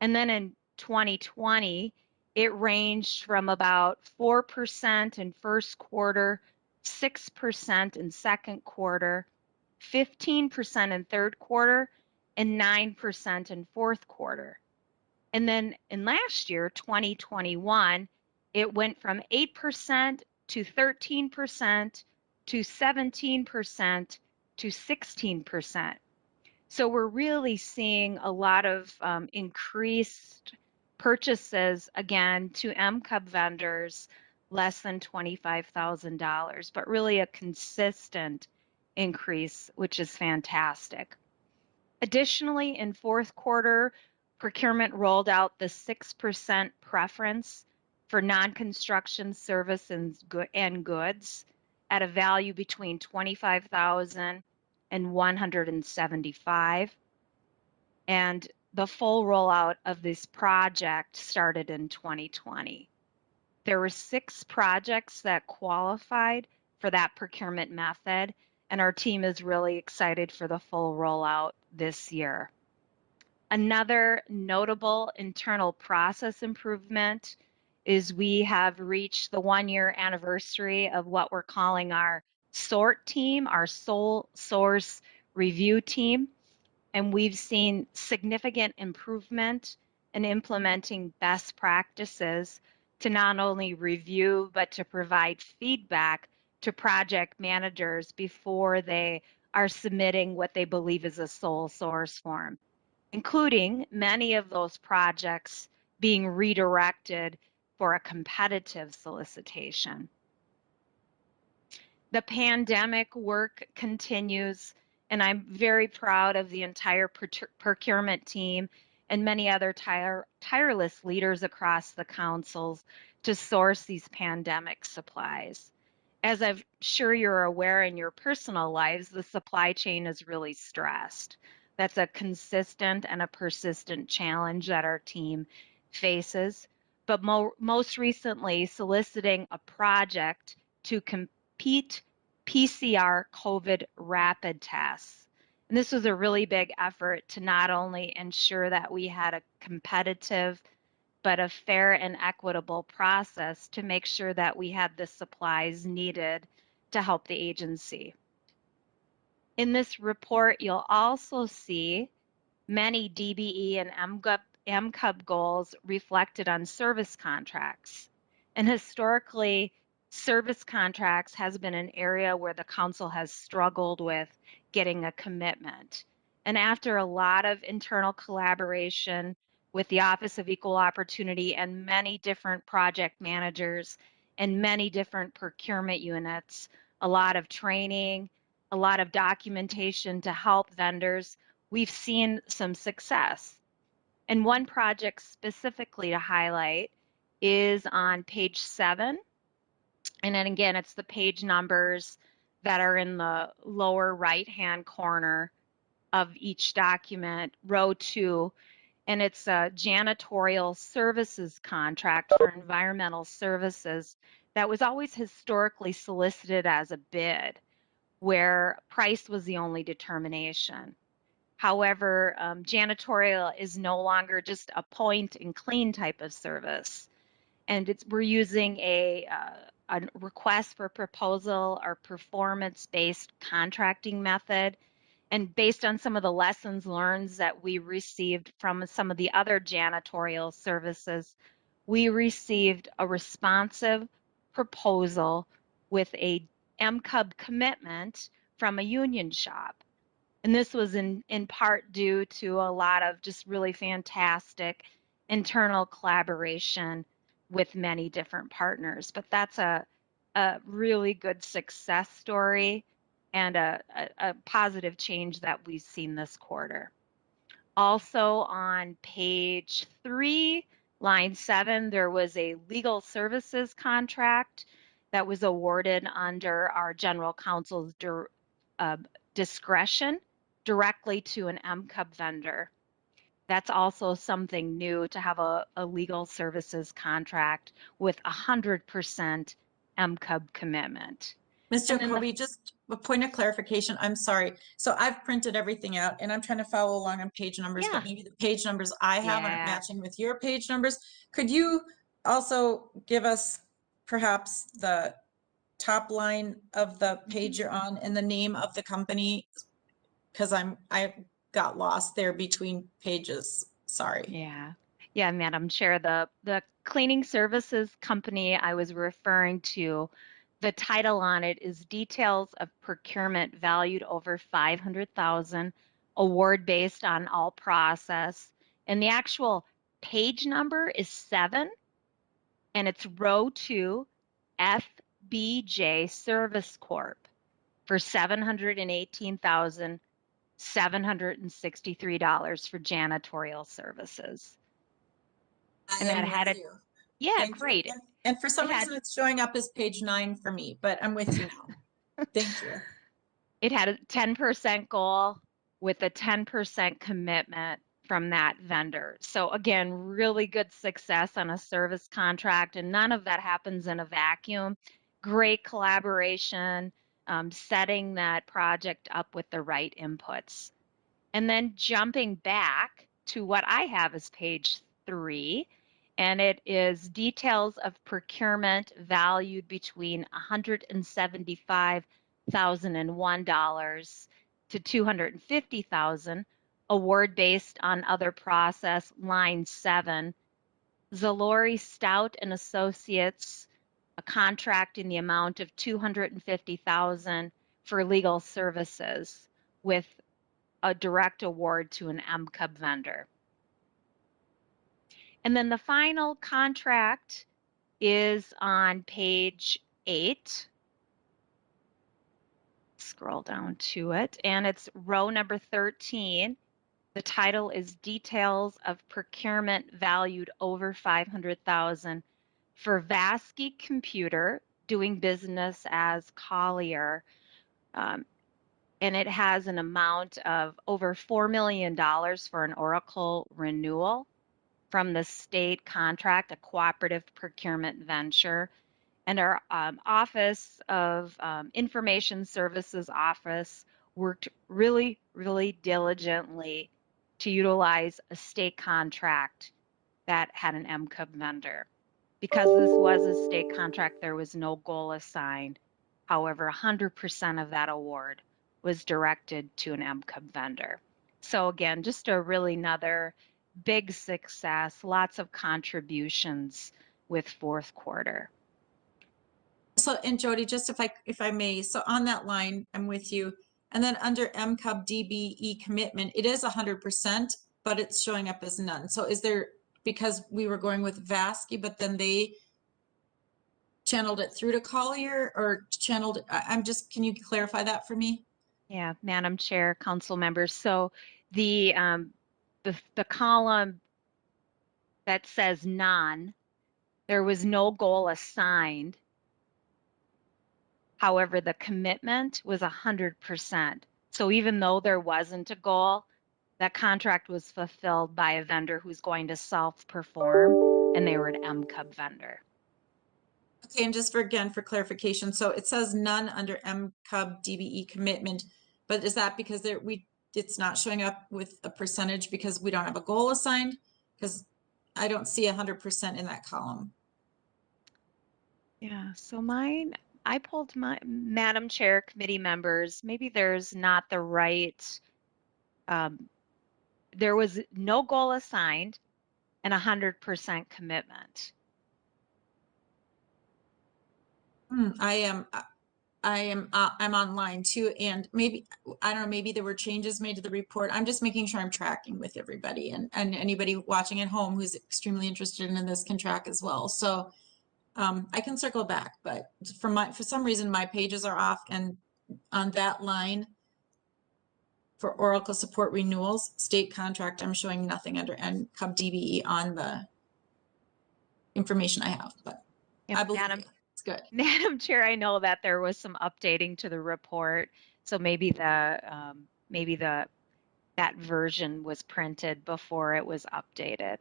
And then in 2020, it ranged from about 4% in first quarter, 6% in second quarter, 15% in third quarter, and 9% in fourth quarter. And then in last year, 2021, it went from 8% to 13% to 17% to 16%. So we're really seeing a lot of increased purchases again to MCUB vendors less than $25,000, but really a consistent increase, which is fantastic. Additionally, in fourth quarter, procurement rolled out the 6% preference for non-construction service and goods at a value between 25,000 and 175. And the full rollout of this project started in 2020. There were 6 projects that qualified for that procurement method, and our team is really excited for the full rollout this year. Another notable internal process improvement is we have reached the 1-year anniversary of what we're calling our SORT team, our sole source review team. And we've seen significant improvement in implementing best practices to not only review, but to provide feedback to project managers before they are submitting what they believe is a sole source form, including many of those projects being redirected for a competitive solicitation. The pandemic work continues, and I'm very proud of the entire procurement team and many other tireless leaders across the councils to source these pandemic supplies. As I'm sure you're aware in your personal lives, the supply chain is really stressed. That's a consistent and a persistent challenge that our team faces. But most recently, soliciting a project to complete PCR COVID rapid tests. And this was a really big effort to not only ensure that we had a competitive but a fair and equitable process to make sure that we had the supplies needed to help the agency. In this report, you'll also see many DBE and MCUB goals reflected on service contracts. And historically, service contracts has been an area where the council has struggled with getting a commitment. And after a lot of internal collaboration with the Office of Equal Opportunity and many different project managers and many different procurement units, a lot of training, a lot of documentation to help vendors, we've seen some success. And one project specifically to highlight is on page 7. And then again, it's the page numbers that are in the lower right-hand corner of each document, row 2. And it's a janitorial services contract for environmental services that was always historically solicited as a bid, where price was the only determination. However, janitorial is no longer just a point and clean type of service. And we're using a request for proposal or performance-based contracting method. And based on some of the lessons learned that we received from some of the other janitorial services, we received a responsive proposal with a MCUB commitment from a union shop. And this was in part due to a lot of just really fantastic internal collaboration with many different partners. But that's a really good success story and a positive change that we've seen this quarter. Also on page 3, line 7, there was a legal services contract that was awarded under our general counsel's discretion directly to an MCUB vendor. That's also something new to have a legal services contract with 100% MCUB commitment. Ms. Jacoby, just a point of clarification. I'm sorry. So I've printed everything out and I'm trying to follow along on page numbers, but maybe the page numbers I have aren't matching with your page numbers. Could you also give us perhaps the top line of the page you're on and the name of the company? Because I got lost there between pages. Sorry. Yeah, Madam Chair, the cleaning services company I was referring to, the title on it is Details of Procurement Valued Over $500,000 award based on all process. And the actual page number is 7, and it's row 2, FBJ Service Corp for $718,763 for janitorial services. And that had a, yeah, Thank great. you. And for some It had- reason, it's showing up as page 9 for me, but I'm with you now. Thank you. It had a 10% goal with a 10% commitment from that vendor. So again, really good success on a service contract, and none of that happens in a vacuum. Great collaboration, setting that project up with the right inputs. And then jumping back to what I have as page 3, and it is details of procurement valued between $175,001 to $250,000, award based on other process, line 7. Zalori Stout and Associates, a contract in the amount of $250,000 for legal services with a direct award to an MCUB vendor. And then the final contract is on page 8. Scroll down to it, and it's row number 13. The title is Details of Procurement Valued Over $500,000 for Vasky Computer, doing business as Collier. And it has an amount of over $4 million for an Oracle renewal from the state contract, a cooperative procurement venture. And our Office of Information Services office worked really, really diligently to utilize a state contract that had an MCUB vendor. Because this was a state contract, there was no goal assigned. However, 100% of that award was directed to an MCUB vendor. So again, just a really another big success, lots of contributions with fourth quarter. So, and Jody, just if I may, so on that line, I'm with you. And then under MCUB DBE commitment, it is 100%, but it's showing up as none. So is there, because we were going with Vasky, but then they channeled it through to Collier, or channeled, I'm just, can you clarify that for me? Yeah, Madam Chair, council members. So the column that says none, there was no goal assigned. However, the commitment was 100%. So even though there wasn't a goal, that contract was fulfilled by a vendor who's going to self-perform, and they were an MCUB vendor. Okay, and just for, again, for clarification, so it says none under MCUB DBE commitment, but is that because it's not showing up with a percentage because we don't have a goal assigned? Because I don't see 100% in that column. Yeah, so I pulled my, Madam Chair, committee members, maybe there's not the right, there was no goal assigned and 100% commitment. I'm online too, and maybe, I don't know, maybe there were changes made to the report. I'm just making sure I'm tracking with everybody, and anybody watching at home who's extremely interested in this can track as well. So I can circle back, but for some reason my pages are off, and on that line for Oracle support renewals, state contract, I'm showing nothing under MCUB DBE on the information I have, but Yep, I believe it's good. Madam Chair, I know that there was some updating to the report, so maybe that version was printed before it was updated.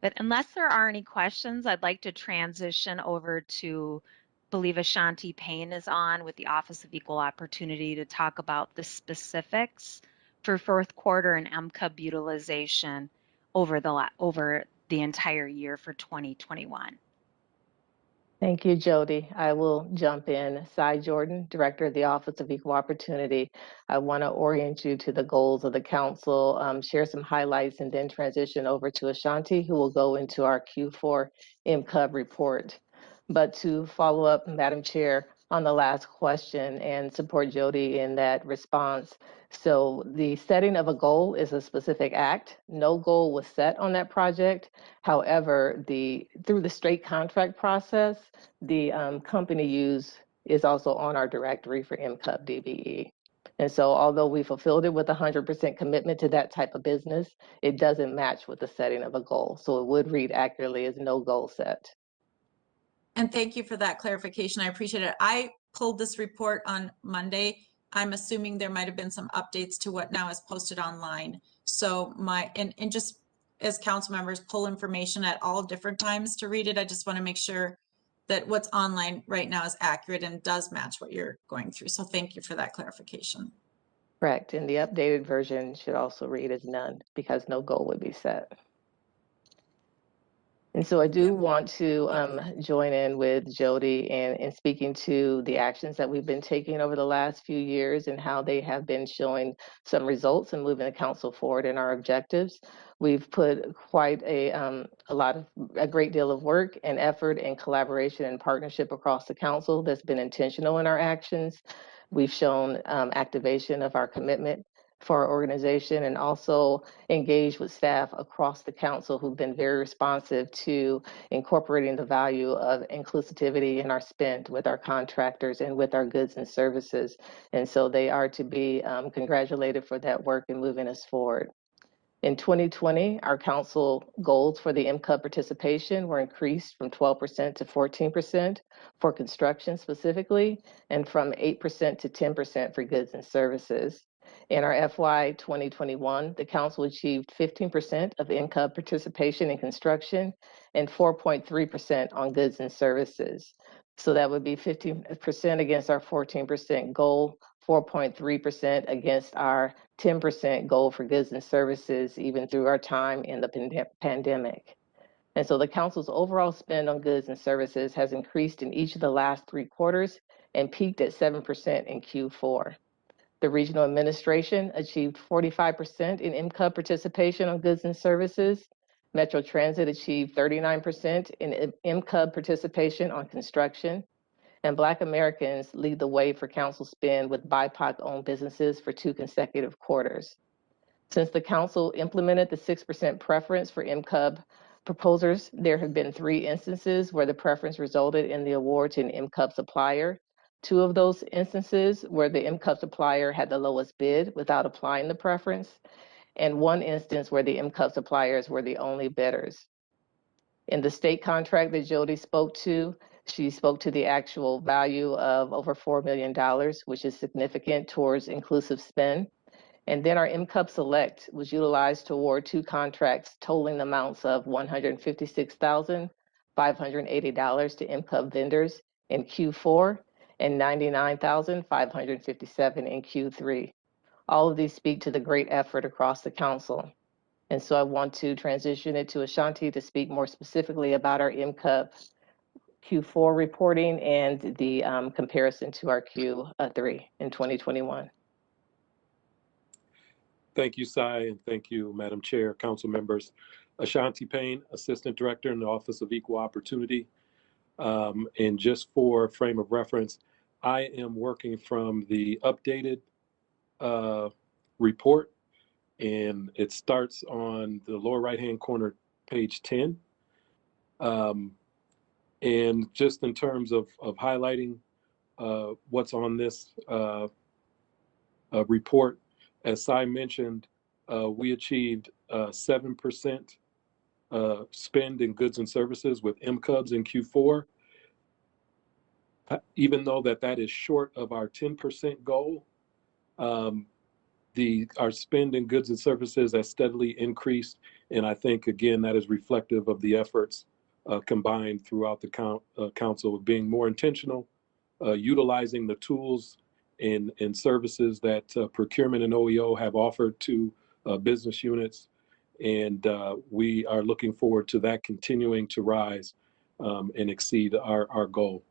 But unless there are any questions, I'd like to transition over to, I believe Ashanti Payne is on with the Office of Equal Opportunity to talk about the specifics for fourth quarter and MCUB utilization over the entire year for 2021. Thank you, Jody. I will jump in. Cy Jordan, Director of the Office of Equal Opportunity. I want to orient you to the goals of the council, share some highlights, and then transition over to Ashanti, who will go into our Q4 MCUB report. But to follow up, Madam Chair, on the last question and support Jody in that response. So the setting of a goal is a specific act. No goal was set on that project. However, through the straight contract process, the company is also on our directory for MCUP DBE. And so although we fulfilled it with 100% commitment to that type of business, it doesn't match with the setting of a goal. So it would read accurately as no goal set. And thank you for that clarification. I appreciate it. I pulled this report on Monday. I'm assuming there might have been some updates to what now is posted online. So and just as council members pull information at all different times to read it, I just want to make sure that what's online right now is accurate and does match what you're going through. So thank you for that clarification. Correct. And the updated version should also read as none because no goal would be set. And so I do want to join in with Jody in speaking to the actions that we've been taking over the last few years and how they have been showing some results and moving the council forward in our objectives. We've put quite a great deal of work and effort and collaboration and partnership across the council that's been intentional in our actions. We've shown activation of our commitment for our organization and also engaged with staff across the council who've been very responsive to incorporating the value of inclusivity in our spend with our contractors and with our goods and services. And so they are to be congratulated for that work and moving us forward. In 2020, our council goals for the MCUP participation were increased from 12% to 14% for construction specifically, and from 8% to 10% for goods and services. In our FY 2021, the council achieved 15% of MCUP participation in construction and 4.3% on goods and services. So that would be 15% against our 14% goal, 4.3% against our 10% goal for goods and services, even through our time in the pandemic. And so the council's overall spend on goods and services has increased in each of the last 3 quarters and peaked at 7% in Q4. The regional administration achieved 45% in MCUP participation on goods and services. Metro Transit achieved 39% in MCUP participation on construction. And Black Americans lead the way for council spend with BIPOC-owned businesses for 2 consecutive quarters. Since the council implemented the 6% preference for MCUP proposers, there have been 3 instances where the preference resulted in the award to an MCUP supplier. 2 of those instances where the MCUP supplier had the lowest bid without applying the preference, and 1 instance where the MCUP suppliers were the only bidders. In the state contract that Jody spoke to, she spoke to the actual value of over $4 million, which is significant towards inclusive spend. And then our MCUP Select was utilized to award 2 contracts totaling the amounts of $156,580 to MCUP vendors in Q4 and $99,557 in Q3. All of these speak to the great effort across the council. And so I want to transition it to Ashanti to speak more specifically about our MCUP Q4 reporting and the comparison to our Q3 in 2021. Thank you, Cy, and thank you, Madam Chair, council members. Ashanti Payne, Assistant Director in the Office of Equal Opportunity. And just for frame of reference, I am working from the updated report, and it starts on the lower right-hand corner, page 10. And just in terms of highlighting what's on this report, as Cy mentioned, we achieved 7% spend in goods and services with MCUBs in Q4. Even though that is short of our 10% goal, our spend in goods and services has steadily increased. And I think, again, that is reflective of the efforts combined throughout the council of being more intentional, utilizing the tools and services that procurement and OEO have offered to business units. And we are looking forward to that continuing to rise and exceed our goal.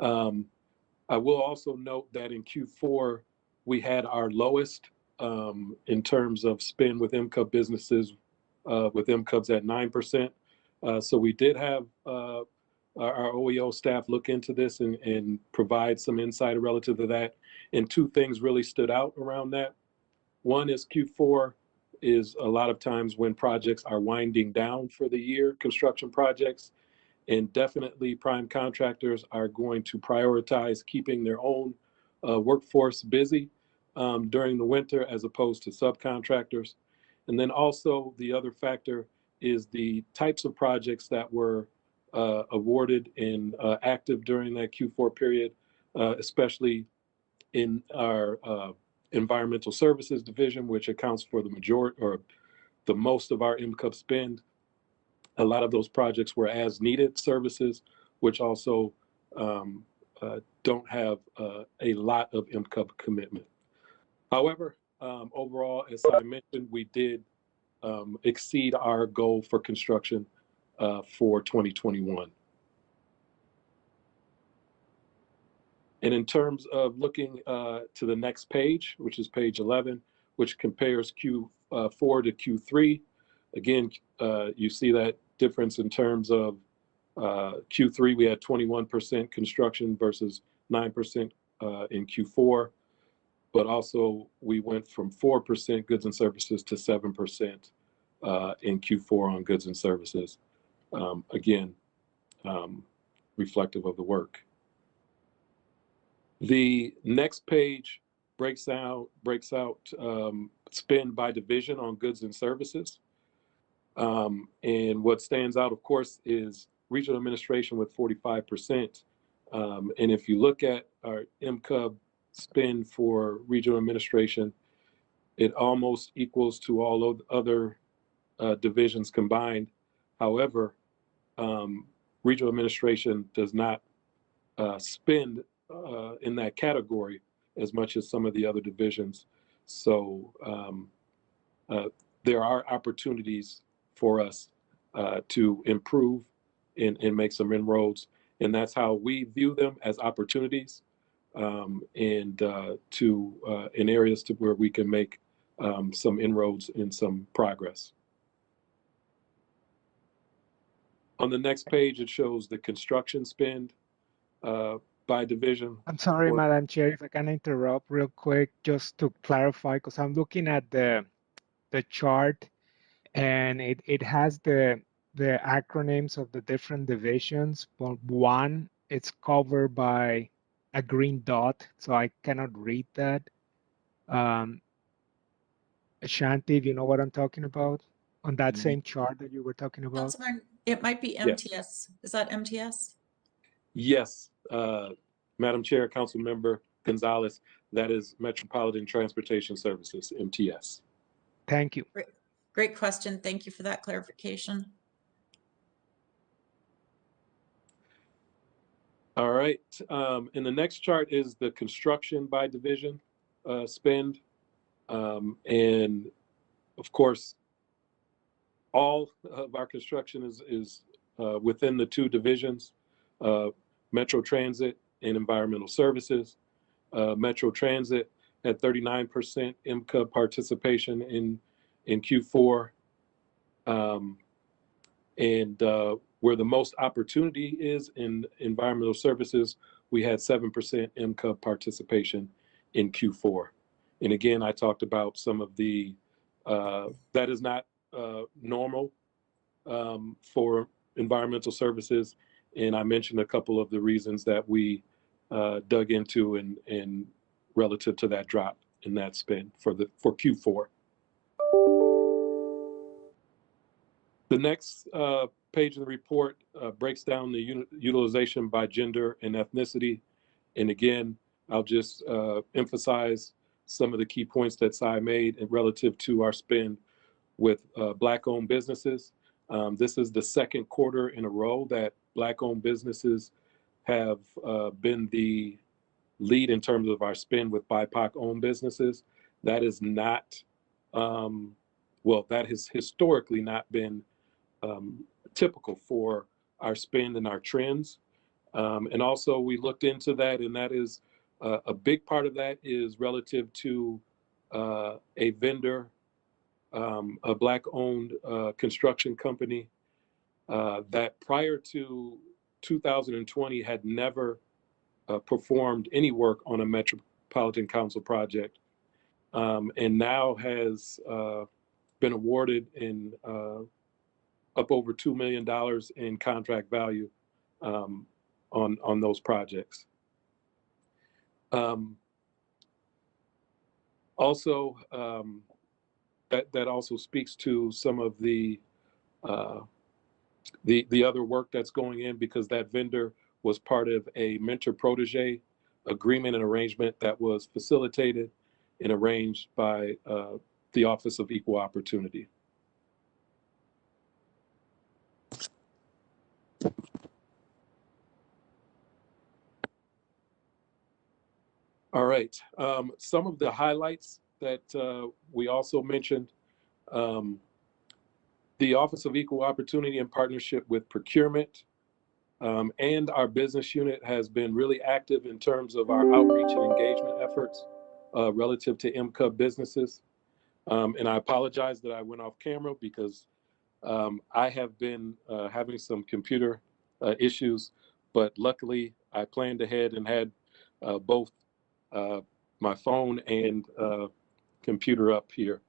I will also note that in Q4, we had our lowest in terms of spend with MCUB businesses, with MCUBs at 9%. So we did have our OEO staff look into this and provide some insight relative to that. And two things really stood out around that. One is Q4 is a lot of times when projects are winding down for the year, construction projects, and definitely prime contractors are going to prioritize keeping their own workforce busy during the winter as opposed to subcontractors. And then also the other factor is the types of projects that were awarded and active during that Q4 period, especially in our environmental services division, which accounts for the majority or the most of our MCUP spend. A lot of those projects were as needed services, which also don't have a lot of MCUP commitment. However, overall, as I mentioned, we did exceed our goal for construction for 2021. And in terms of looking to the next page, which is page 11, which compares Q4 to Q3, again, you see that difference in terms of Q3, we had 21% construction versus 9% in Q4. But also we went from 4% goods and services to 7% in Q4 on goods and services. Again, reflective of the work. The next page breaks out spend by division on goods and services. And what stands out, of course, is regional administration with 45%. And if you look at our MCUB spend for regional administration, it almost equals to all of the other divisions combined. However, regional administration does not spend in that category as much as some of the other divisions. So there are opportunities for us to improve and make some inroads. And that's how we view them, as opportunities and in areas to where we can make some inroads and some progress. On the next page, it shows the construction spend by division. I'm sorry, Madam Chair, if I can interrupt real quick, just to clarify, because I'm looking at the chart, and it has the acronyms of the different divisions, but one, it's covered by a green dot, so I cannot read that. Ashanti, if you know what I'm talking about, on that same chart that you were talking about. Councilman, it might be Yes. MTS. Is that MTS? Yes, Madam Chair, Council Member Gonzalez, that is Metropolitan Transportation Services, MTS. Thank you. Great question. Thank you for that clarification. All right, and the next chart is the construction by division spend. And of course, all of our construction is within the two divisions, Metro Transit and Environmental Services. Metro Transit had 39% MCUB participation in Q4. And where the most opportunity is in environmental services, we had 7% MCUB participation in Q4. And again, I talked about some of the, that is not normal for environmental services. And I mentioned a couple of the reasons that we dug into and relative to that drop in that spend for Q4. The next page of the report breaks down the utilization by gender and ethnicity. And again, I'll just emphasize some of the key points that Cy made relative to our spend with Black-owned businesses. This is the second quarter in a row that Black-owned businesses have been the lead in terms of our spend with BIPOC-owned businesses. That is not, well, that has historically not been typical for our spend and our trends. And also we looked into that, and that is a big part of that is relative to a vendor, a Black-owned construction company that prior to 2020 had never performed any work on a Metropolitan Council project, and now has been awarded in up over $2 million in contract value on those projects. Also, that also speaks to some of the other work that's going in, because that vendor was part of a mentor-protege agreement and arrangement that was facilitated and arranged by the Office of Equal Opportunity. All right, some of the highlights that we also mentioned. The Office of Equal Opportunity, in partnership with Procurement and our business unit, has been really active in terms of our outreach and engagement efforts relative to MCUB businesses. And I apologize that I went off camera, because I have been having some computer issues, but luckily I planned ahead and had both my phone and computer up here.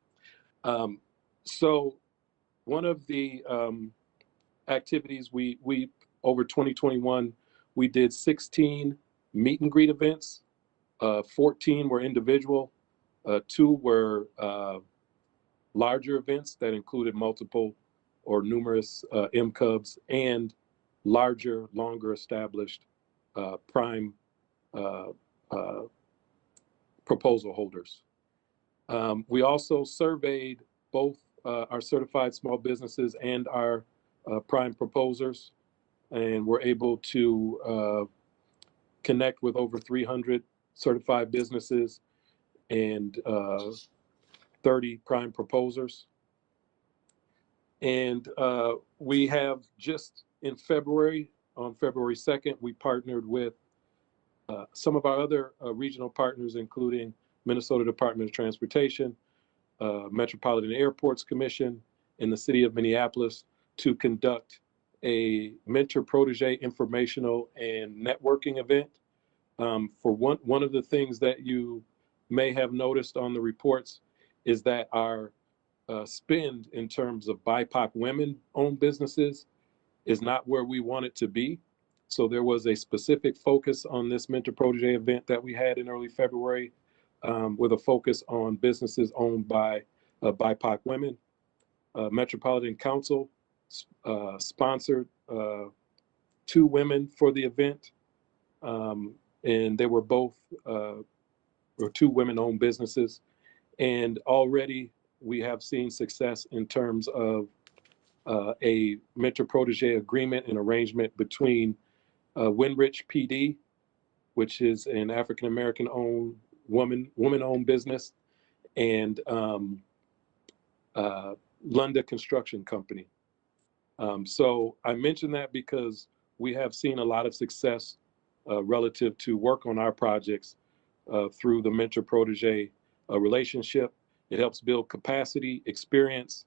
So one of the activities we over 2021, we did 16 meet and greet events. 14 were individual, 2 were larger events that included multiple or numerous MCUBs and larger, longer established prime proposal holders. We also surveyed both our certified small businesses and our prime proposers, and were able to connect with over 300 certified businesses and 30 prime proposers. And we have just in February, on February 2nd, we partnered with some of our other regional partners, including Minnesota Department of Transportation, Metropolitan Airports Commission, and the City of Minneapolis, to conduct a mentor-protege informational and networking event. For one of the things that you may have noticed on the reports is that our spend in terms of BIPOC women-owned businesses is not where we want it to be. So there was a specific focus on this mentor protege event that we had in early February, with a focus on businesses owned by BIPOC women. Metropolitan Council sponsored 2 women for the event, and they were both or 2 women-owned businesses. And already we have seen success in terms of a mentor protege agreement and arrangement between Winrich PD, which is an African American owned woman-owned business, and Lunda Construction Company. So I mention that because we have seen a lot of success relative to work on our projects through the mentor protege relationship. It helps build capacity, experience,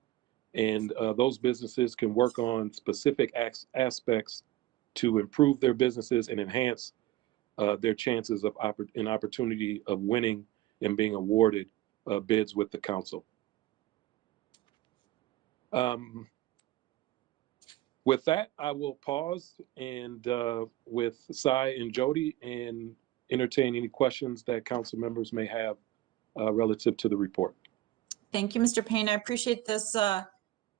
and those businesses can work on specific aspects to improve their businesses and enhance their chances of an opportunity of winning and being awarded bids with the council. With that, I will pause and with Cy and Jody, and entertain any questions that council members may have relative to the report. Thank you, Mr. Payne. I appreciate this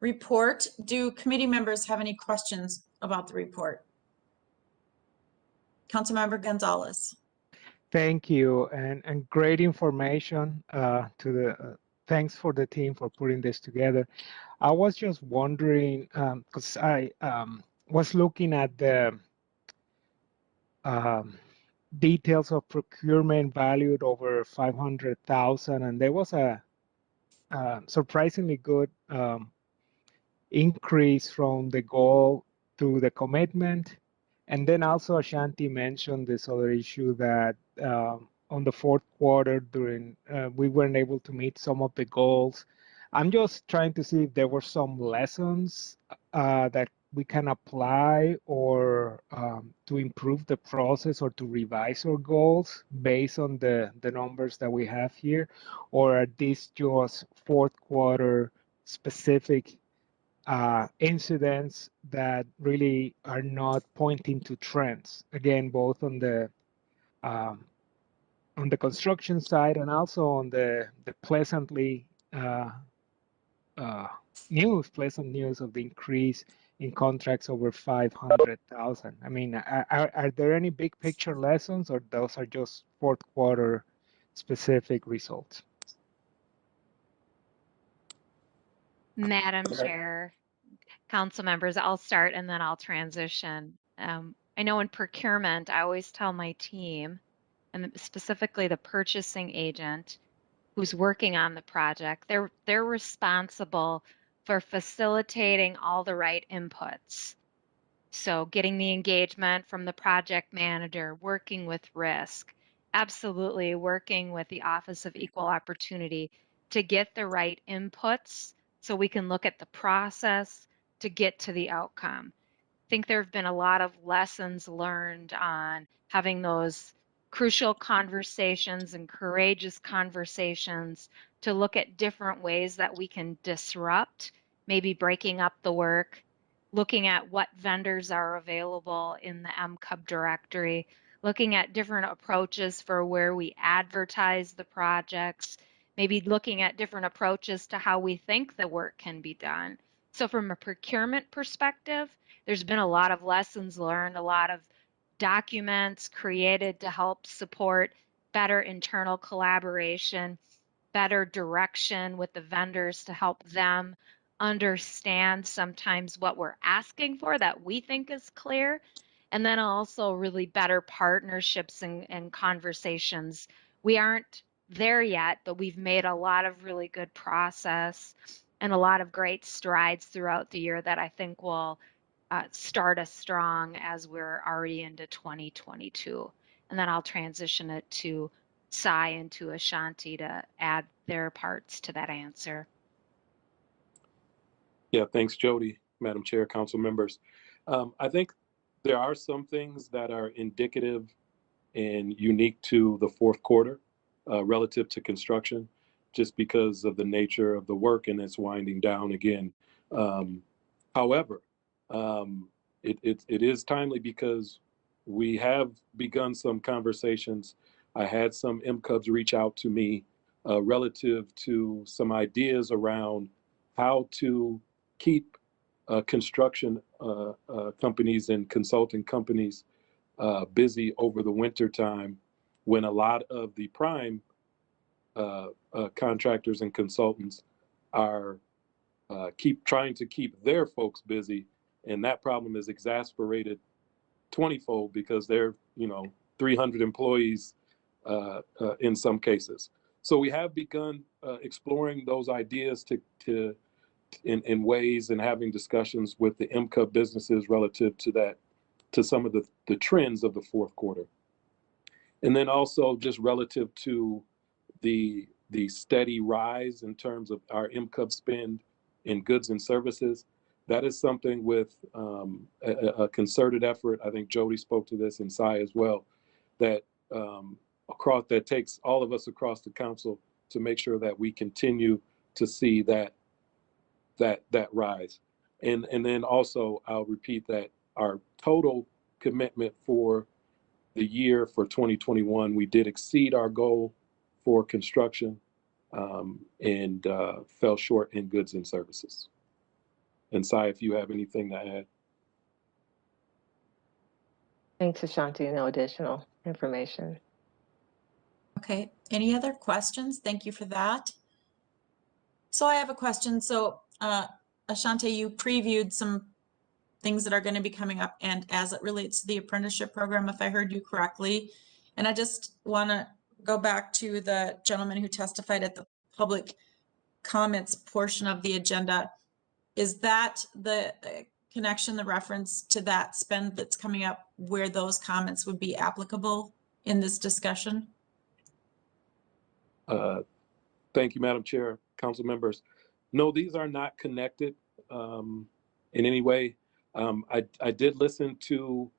report. Do committee members have any questions about the report? Councilmember Gonzalez. Thank you, and great information thanks for the team for putting this together. I was just wondering, because I was looking at the details of procurement valued over 500,000, and there was a surprisingly good increase from the goal to the commitment. And then also Ashanti mentioned this other issue that on the fourth quarter during we weren't able to meet some of the goals. I'm just trying to see if there were some lessons that we can apply or to improve the process or to revise our goals based on the numbers that we have here? Or are these just fourth quarter specific incidents that really are not pointing to trends? Again, both um, on the construction side and also on the pleasantly uh, pleasant news of the increase in contracts over 500,000. I mean, are there any big picture lessons, or those are just fourth quarter specific results? Madam Chair, council members, I'll start and then I'll transition. I know in procurement, I always tell my team, and specifically the purchasing agent who's working on the project, they're responsible for facilitating all the right inputs. So getting the engagement from the project manager, working with risk, absolutely working with the Office of Equal Opportunity to get the right inputs so we can look at the process to get to the outcome. I think there have been a lot of lessons learned on having those crucial conversations and courageous conversations to look at different ways that we can disrupt, maybe breaking up the work, looking at what vendors are available in the MCUB directory, looking at different approaches for where we advertise the projects, maybe looking at different approaches to how we think the work can be done. So from a procurement perspective, there's been a lot of lessons learned, a lot of documents created to help support better internal collaboration, better direction with the vendors to help them understand sometimes what we're asking for that we think is clear, and then also really better partnerships and conversations. We aren't there yet, but we've made a lot of really good process and a lot of great strides throughout the year that I think will start us strong as we're already into 2022. And then I'll transition it to Cy and to Ashanti to add their parts to that answer. Yeah, thanks, Jody, Madam Chair, council members. I think there are some things that are indicative and unique to the fourth quarter relative to construction, just because of the nature of the work and it's winding down again. However, it is timely because we have begun some conversations. I had some MCUBs reach out to me relative to some ideas around how to keep construction companies and consulting companies busy over the winter time, when a lot of the prime contractors and consultants are trying to keep their folks busy, and that problem is exasperated 20-fold because they're 300 employees in some cases. So we have begun exploring those ideas in ways and having discussions with the MCUB businesses relative to that, to some of the trends of the fourth quarter. And then also just relative to the steady rise in terms of our MCUB spend in goods and services. That is something with a concerted effort. I think Jody spoke to this and Cy as well, that that takes all of us across the council to make sure that we continue to see that rise. And then also I'll repeat that our total commitment for the year for 2021, we did exceed our goal for construction and fell short in goods and services. And Cy, if you have anything to add. Thanks, Ashanti. No additional information. Okay, any other questions? Thank you for that. So I have a question. So Ashanti, you previewed some things that are going to be coming up and as it relates to the apprenticeship program, if I heard you correctly. And I just want to go back to the gentleman who testified at the public comments portion of the agenda. Is that the connection, the reference to that spend that's coming up where those comments would be applicable in this discussion? Thank you, Madam Chair, council members. No, these are not connected in any way. I did listen to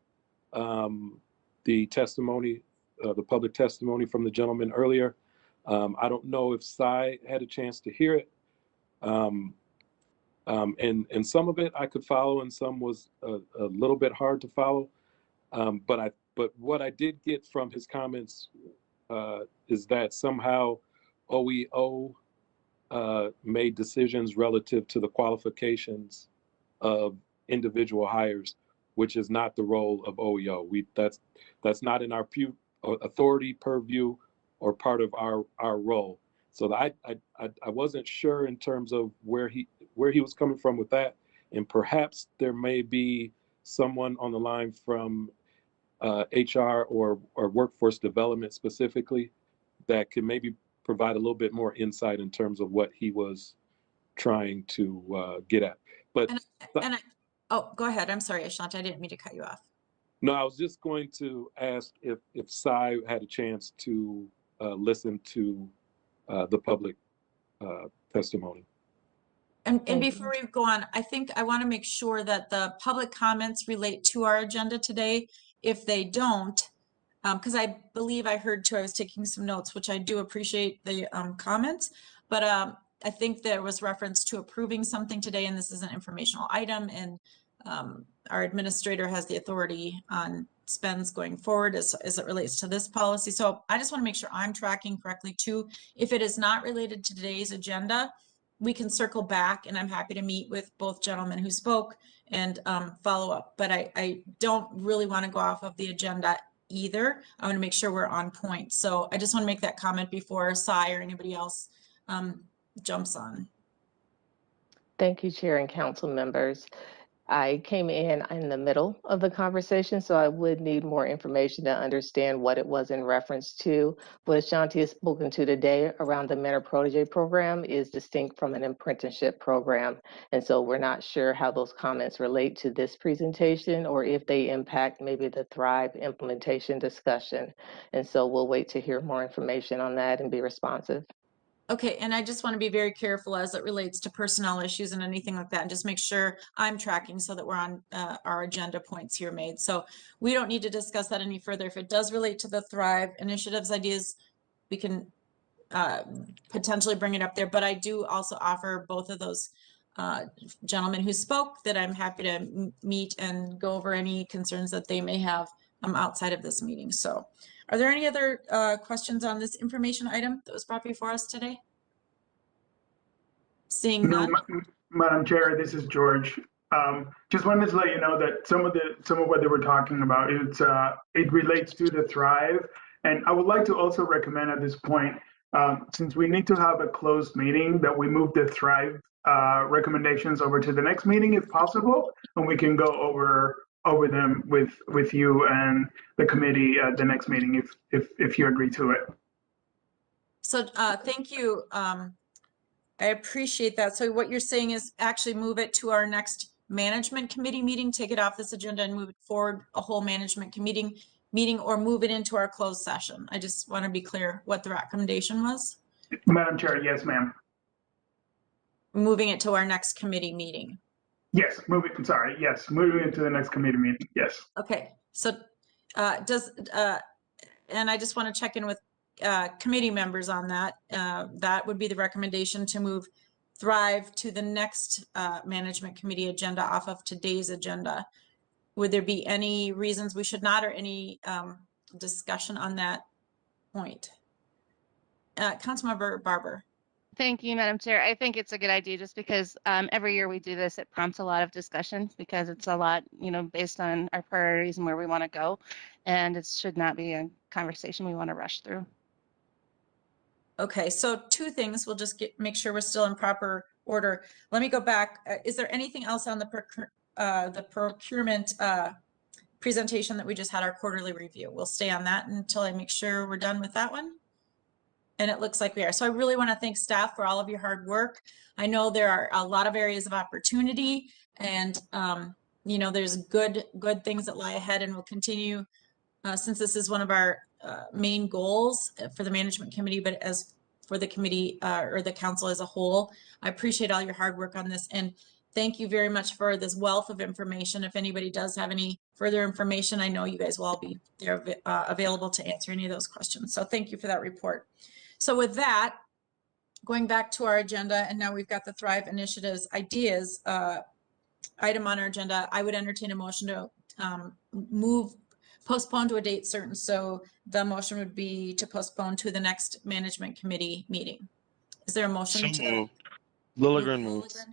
the testimony, the public testimony from the gentleman earlier. I don't know if Cy had a chance to hear it. And some of it I could follow, and some was a little bit hard to follow. But what I did get from his comments is that somehow OEO made decisions relative to the qualifications of individual hires, which is not the role of OEO. That's not in our authority, purview, or part of our role. So I wasn't sure in terms of where he was coming from with that, and perhaps there may be someone on the line from HR or workforce development specifically that could maybe provide a little bit more insight in terms of what he was trying to get at. But oh, go ahead. I'm sorry, Ashanti. I didn't mean to cut you off. no, I was just going to ask if Cy had a chance to listen to the public testimony. And before we go on, I think I want to make sure that the public comments relate to our agenda today. If they don't, because I believe I heard too, I was taking some notes, which I do appreciate the comments, but I think there was reference to approving something today, and this is an informational item, and our administrator has the authority on spends going forward as it relates to this policy. So I just want to make sure I'm tracking correctly too. If it is not related to today's agenda, we can circle back, and I'm happy to meet with both gentlemen who spoke and follow up. But I don't really want to go off of the agenda either. I want to make sure we're on point. So I just want to make that comment before Cy or anybody else jumps on. Thank you, Chair and Council members. I came in the middle of the conversation, so I would need more information to understand what it was in reference to. What Ashanti has spoken to today around the Mentor Protege program is distinct from an apprenticeship program. And so we're not sure how those comments relate to this presentation or if they impact maybe the Thrive implementation discussion. And so we'll wait to hear more information on that and be responsive. Okay, and I just want to be very careful as it relates to personnel issues and anything like that, and just make sure I'm tracking so that we're on our agenda points here made. So we don't need to discuss that any further. If it does relate to the Thrive initiatives ideas, we can potentially bring it up there. But I do also offer both of those gentlemen who spoke that I'm happy to meet and go over any concerns that they may have outside of this meeting. So are there any other questions on this information item that was brought before us today? Seeing none. No, Madam Chair, this is George. Just wanted to let you know that some of what they were talking about, it relates to the Thrive. And I would like to also recommend at this point, since we need to have a closed meeting, that we move the Thrive recommendations over to the next meeting if possible, and we can go over them with you and the committee at the next meeting if you agree to it. So thank you. I appreciate that. So what you're saying is actually move it to our next management committee meeting, take it off this agenda and move it forward a whole management committee meeting, or move it into our closed session. I just want to be clear what the recommendation was. Madam Chair, yes, ma'am. Moving it to our next committee meeting. Yes, moving into the next committee meeting, yes. Okay, so and I just want to check in with committee members on that. That would be the recommendation, to move Thrive to the next management committee agenda off of today's agenda. Would there be any reasons we should not, or any discussion on that point? Councilmember Barber. Thank you, Madam Chair. I think it's a good idea, just because every year we do this, it prompts a lot of discussion because it's a lot, based on our priorities and where we want to go. And it should not be a conversation we want to rush through. Okay, so two things. We'll just make sure we're still in proper order. Let me go back. Is there anything else on the procurement presentation that we just had, our quarterly review? We'll stay on that until I make sure we're done with that one. And it looks like we are. So I really want to thank staff for all of your hard work. I know there are a lot of areas of opportunity, and there's good things that lie ahead, and we'll continue since this is one of our main goals for the management committee, but as for the committee or the council as a whole. I appreciate all your hard work on this, and thank you very much for this wealth of information. If anybody does have any further information, I know you guys will all be there available to answer any of those questions. So thank you for that report. So with that, going back to our agenda, and now we've got the Thrive Initiatives ideas item on our agenda, I would entertain a motion to postpone to a date certain. So the motion would be to postpone to the next management committee meeting. Is there a motion? So to moved. Lilligren moves.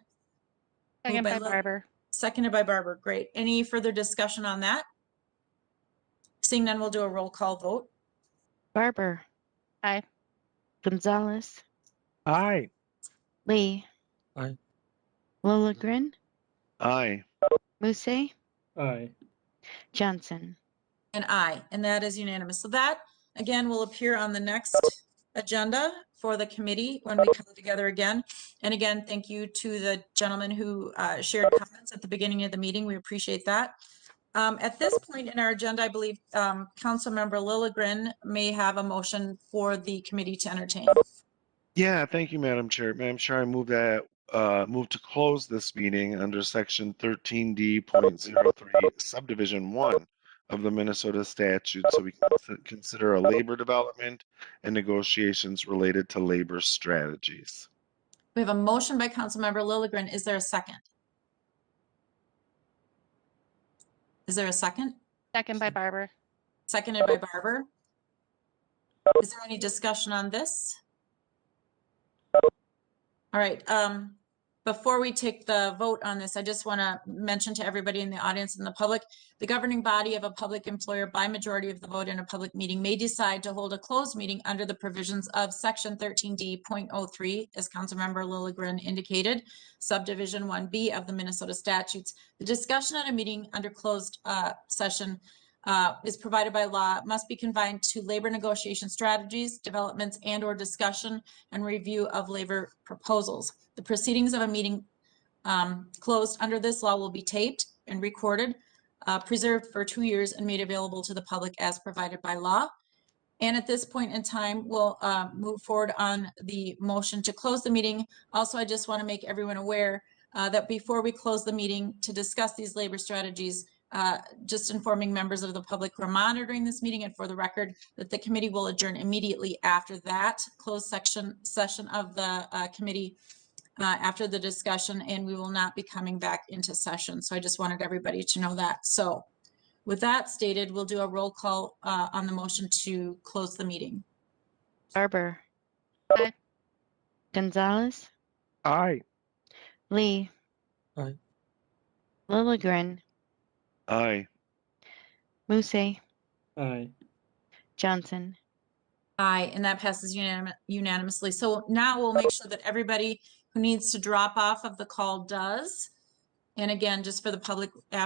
Second by Lil- Barber. Seconded by Barber. Great. Any further discussion on that? Seeing none, we'll do a roll call vote. Barber. Aye. Gonzalez. Aye. Lee. Aye. Lilligren. Aye. Musse. Aye. Johnson. And aye, and that is unanimous. So that, again, will appear on the next agenda for the committee when we come together again. And again, thank you to the gentleman who shared comments at the beginning of the meeting. We appreciate that. At this point in our agenda, I believe Councilmember Lilligren may have a motion for the committee to entertain. Yeah, thank you, Madam Chair. Madam Chair, I move that move to close this meeting under section 13D.03 subdivision 1 of the Minnesota statute so we can consider a labor development and negotiations related to labor strategies. We have a motion by Councilmember Lilligren. Is there a second? Is there a second? Second by Barber. Seconded by Barber. Is there any discussion on this? All right, before we take the vote on this, I just want to mention to everybody in the audience and the public, the governing body of a public employer by majority of the vote in a public meeting may decide to hold a closed meeting under the provisions of section 13D.03, as Councilmember Lilligren indicated, subdivision 1B of the Minnesota statutes. The discussion at a meeting under closed session is provided by law, must be confined to labor negotiation strategies, developments, and/or discussion and review of labor proposals. The proceedings of a meeting closed under this law will be taped and recorded, preserved for 2 years, and made available to the public as provided by law. And at this point in time, we'll move forward on the motion to close the meeting. Also, I just want to make everyone aware that before we close the meeting to discuss these labor strategies, just informing members of the public who are monitoring this meeting and for the record that the committee will adjourn immediately after that closed session of the committee after the discussion, and we will not be coming back into session. So I just wanted everybody to know that. So with that stated, we'll do a roll call on the motion to close the meeting. Barber. Aye. Gonzalez. Aye. Lee. Aye. Lilligren. Aye. Musse. Aye. Johnson. Aye, and that passes unanimously. So now we'll make sure that everybody who needs to drop off of the call does. And again, just for the public, after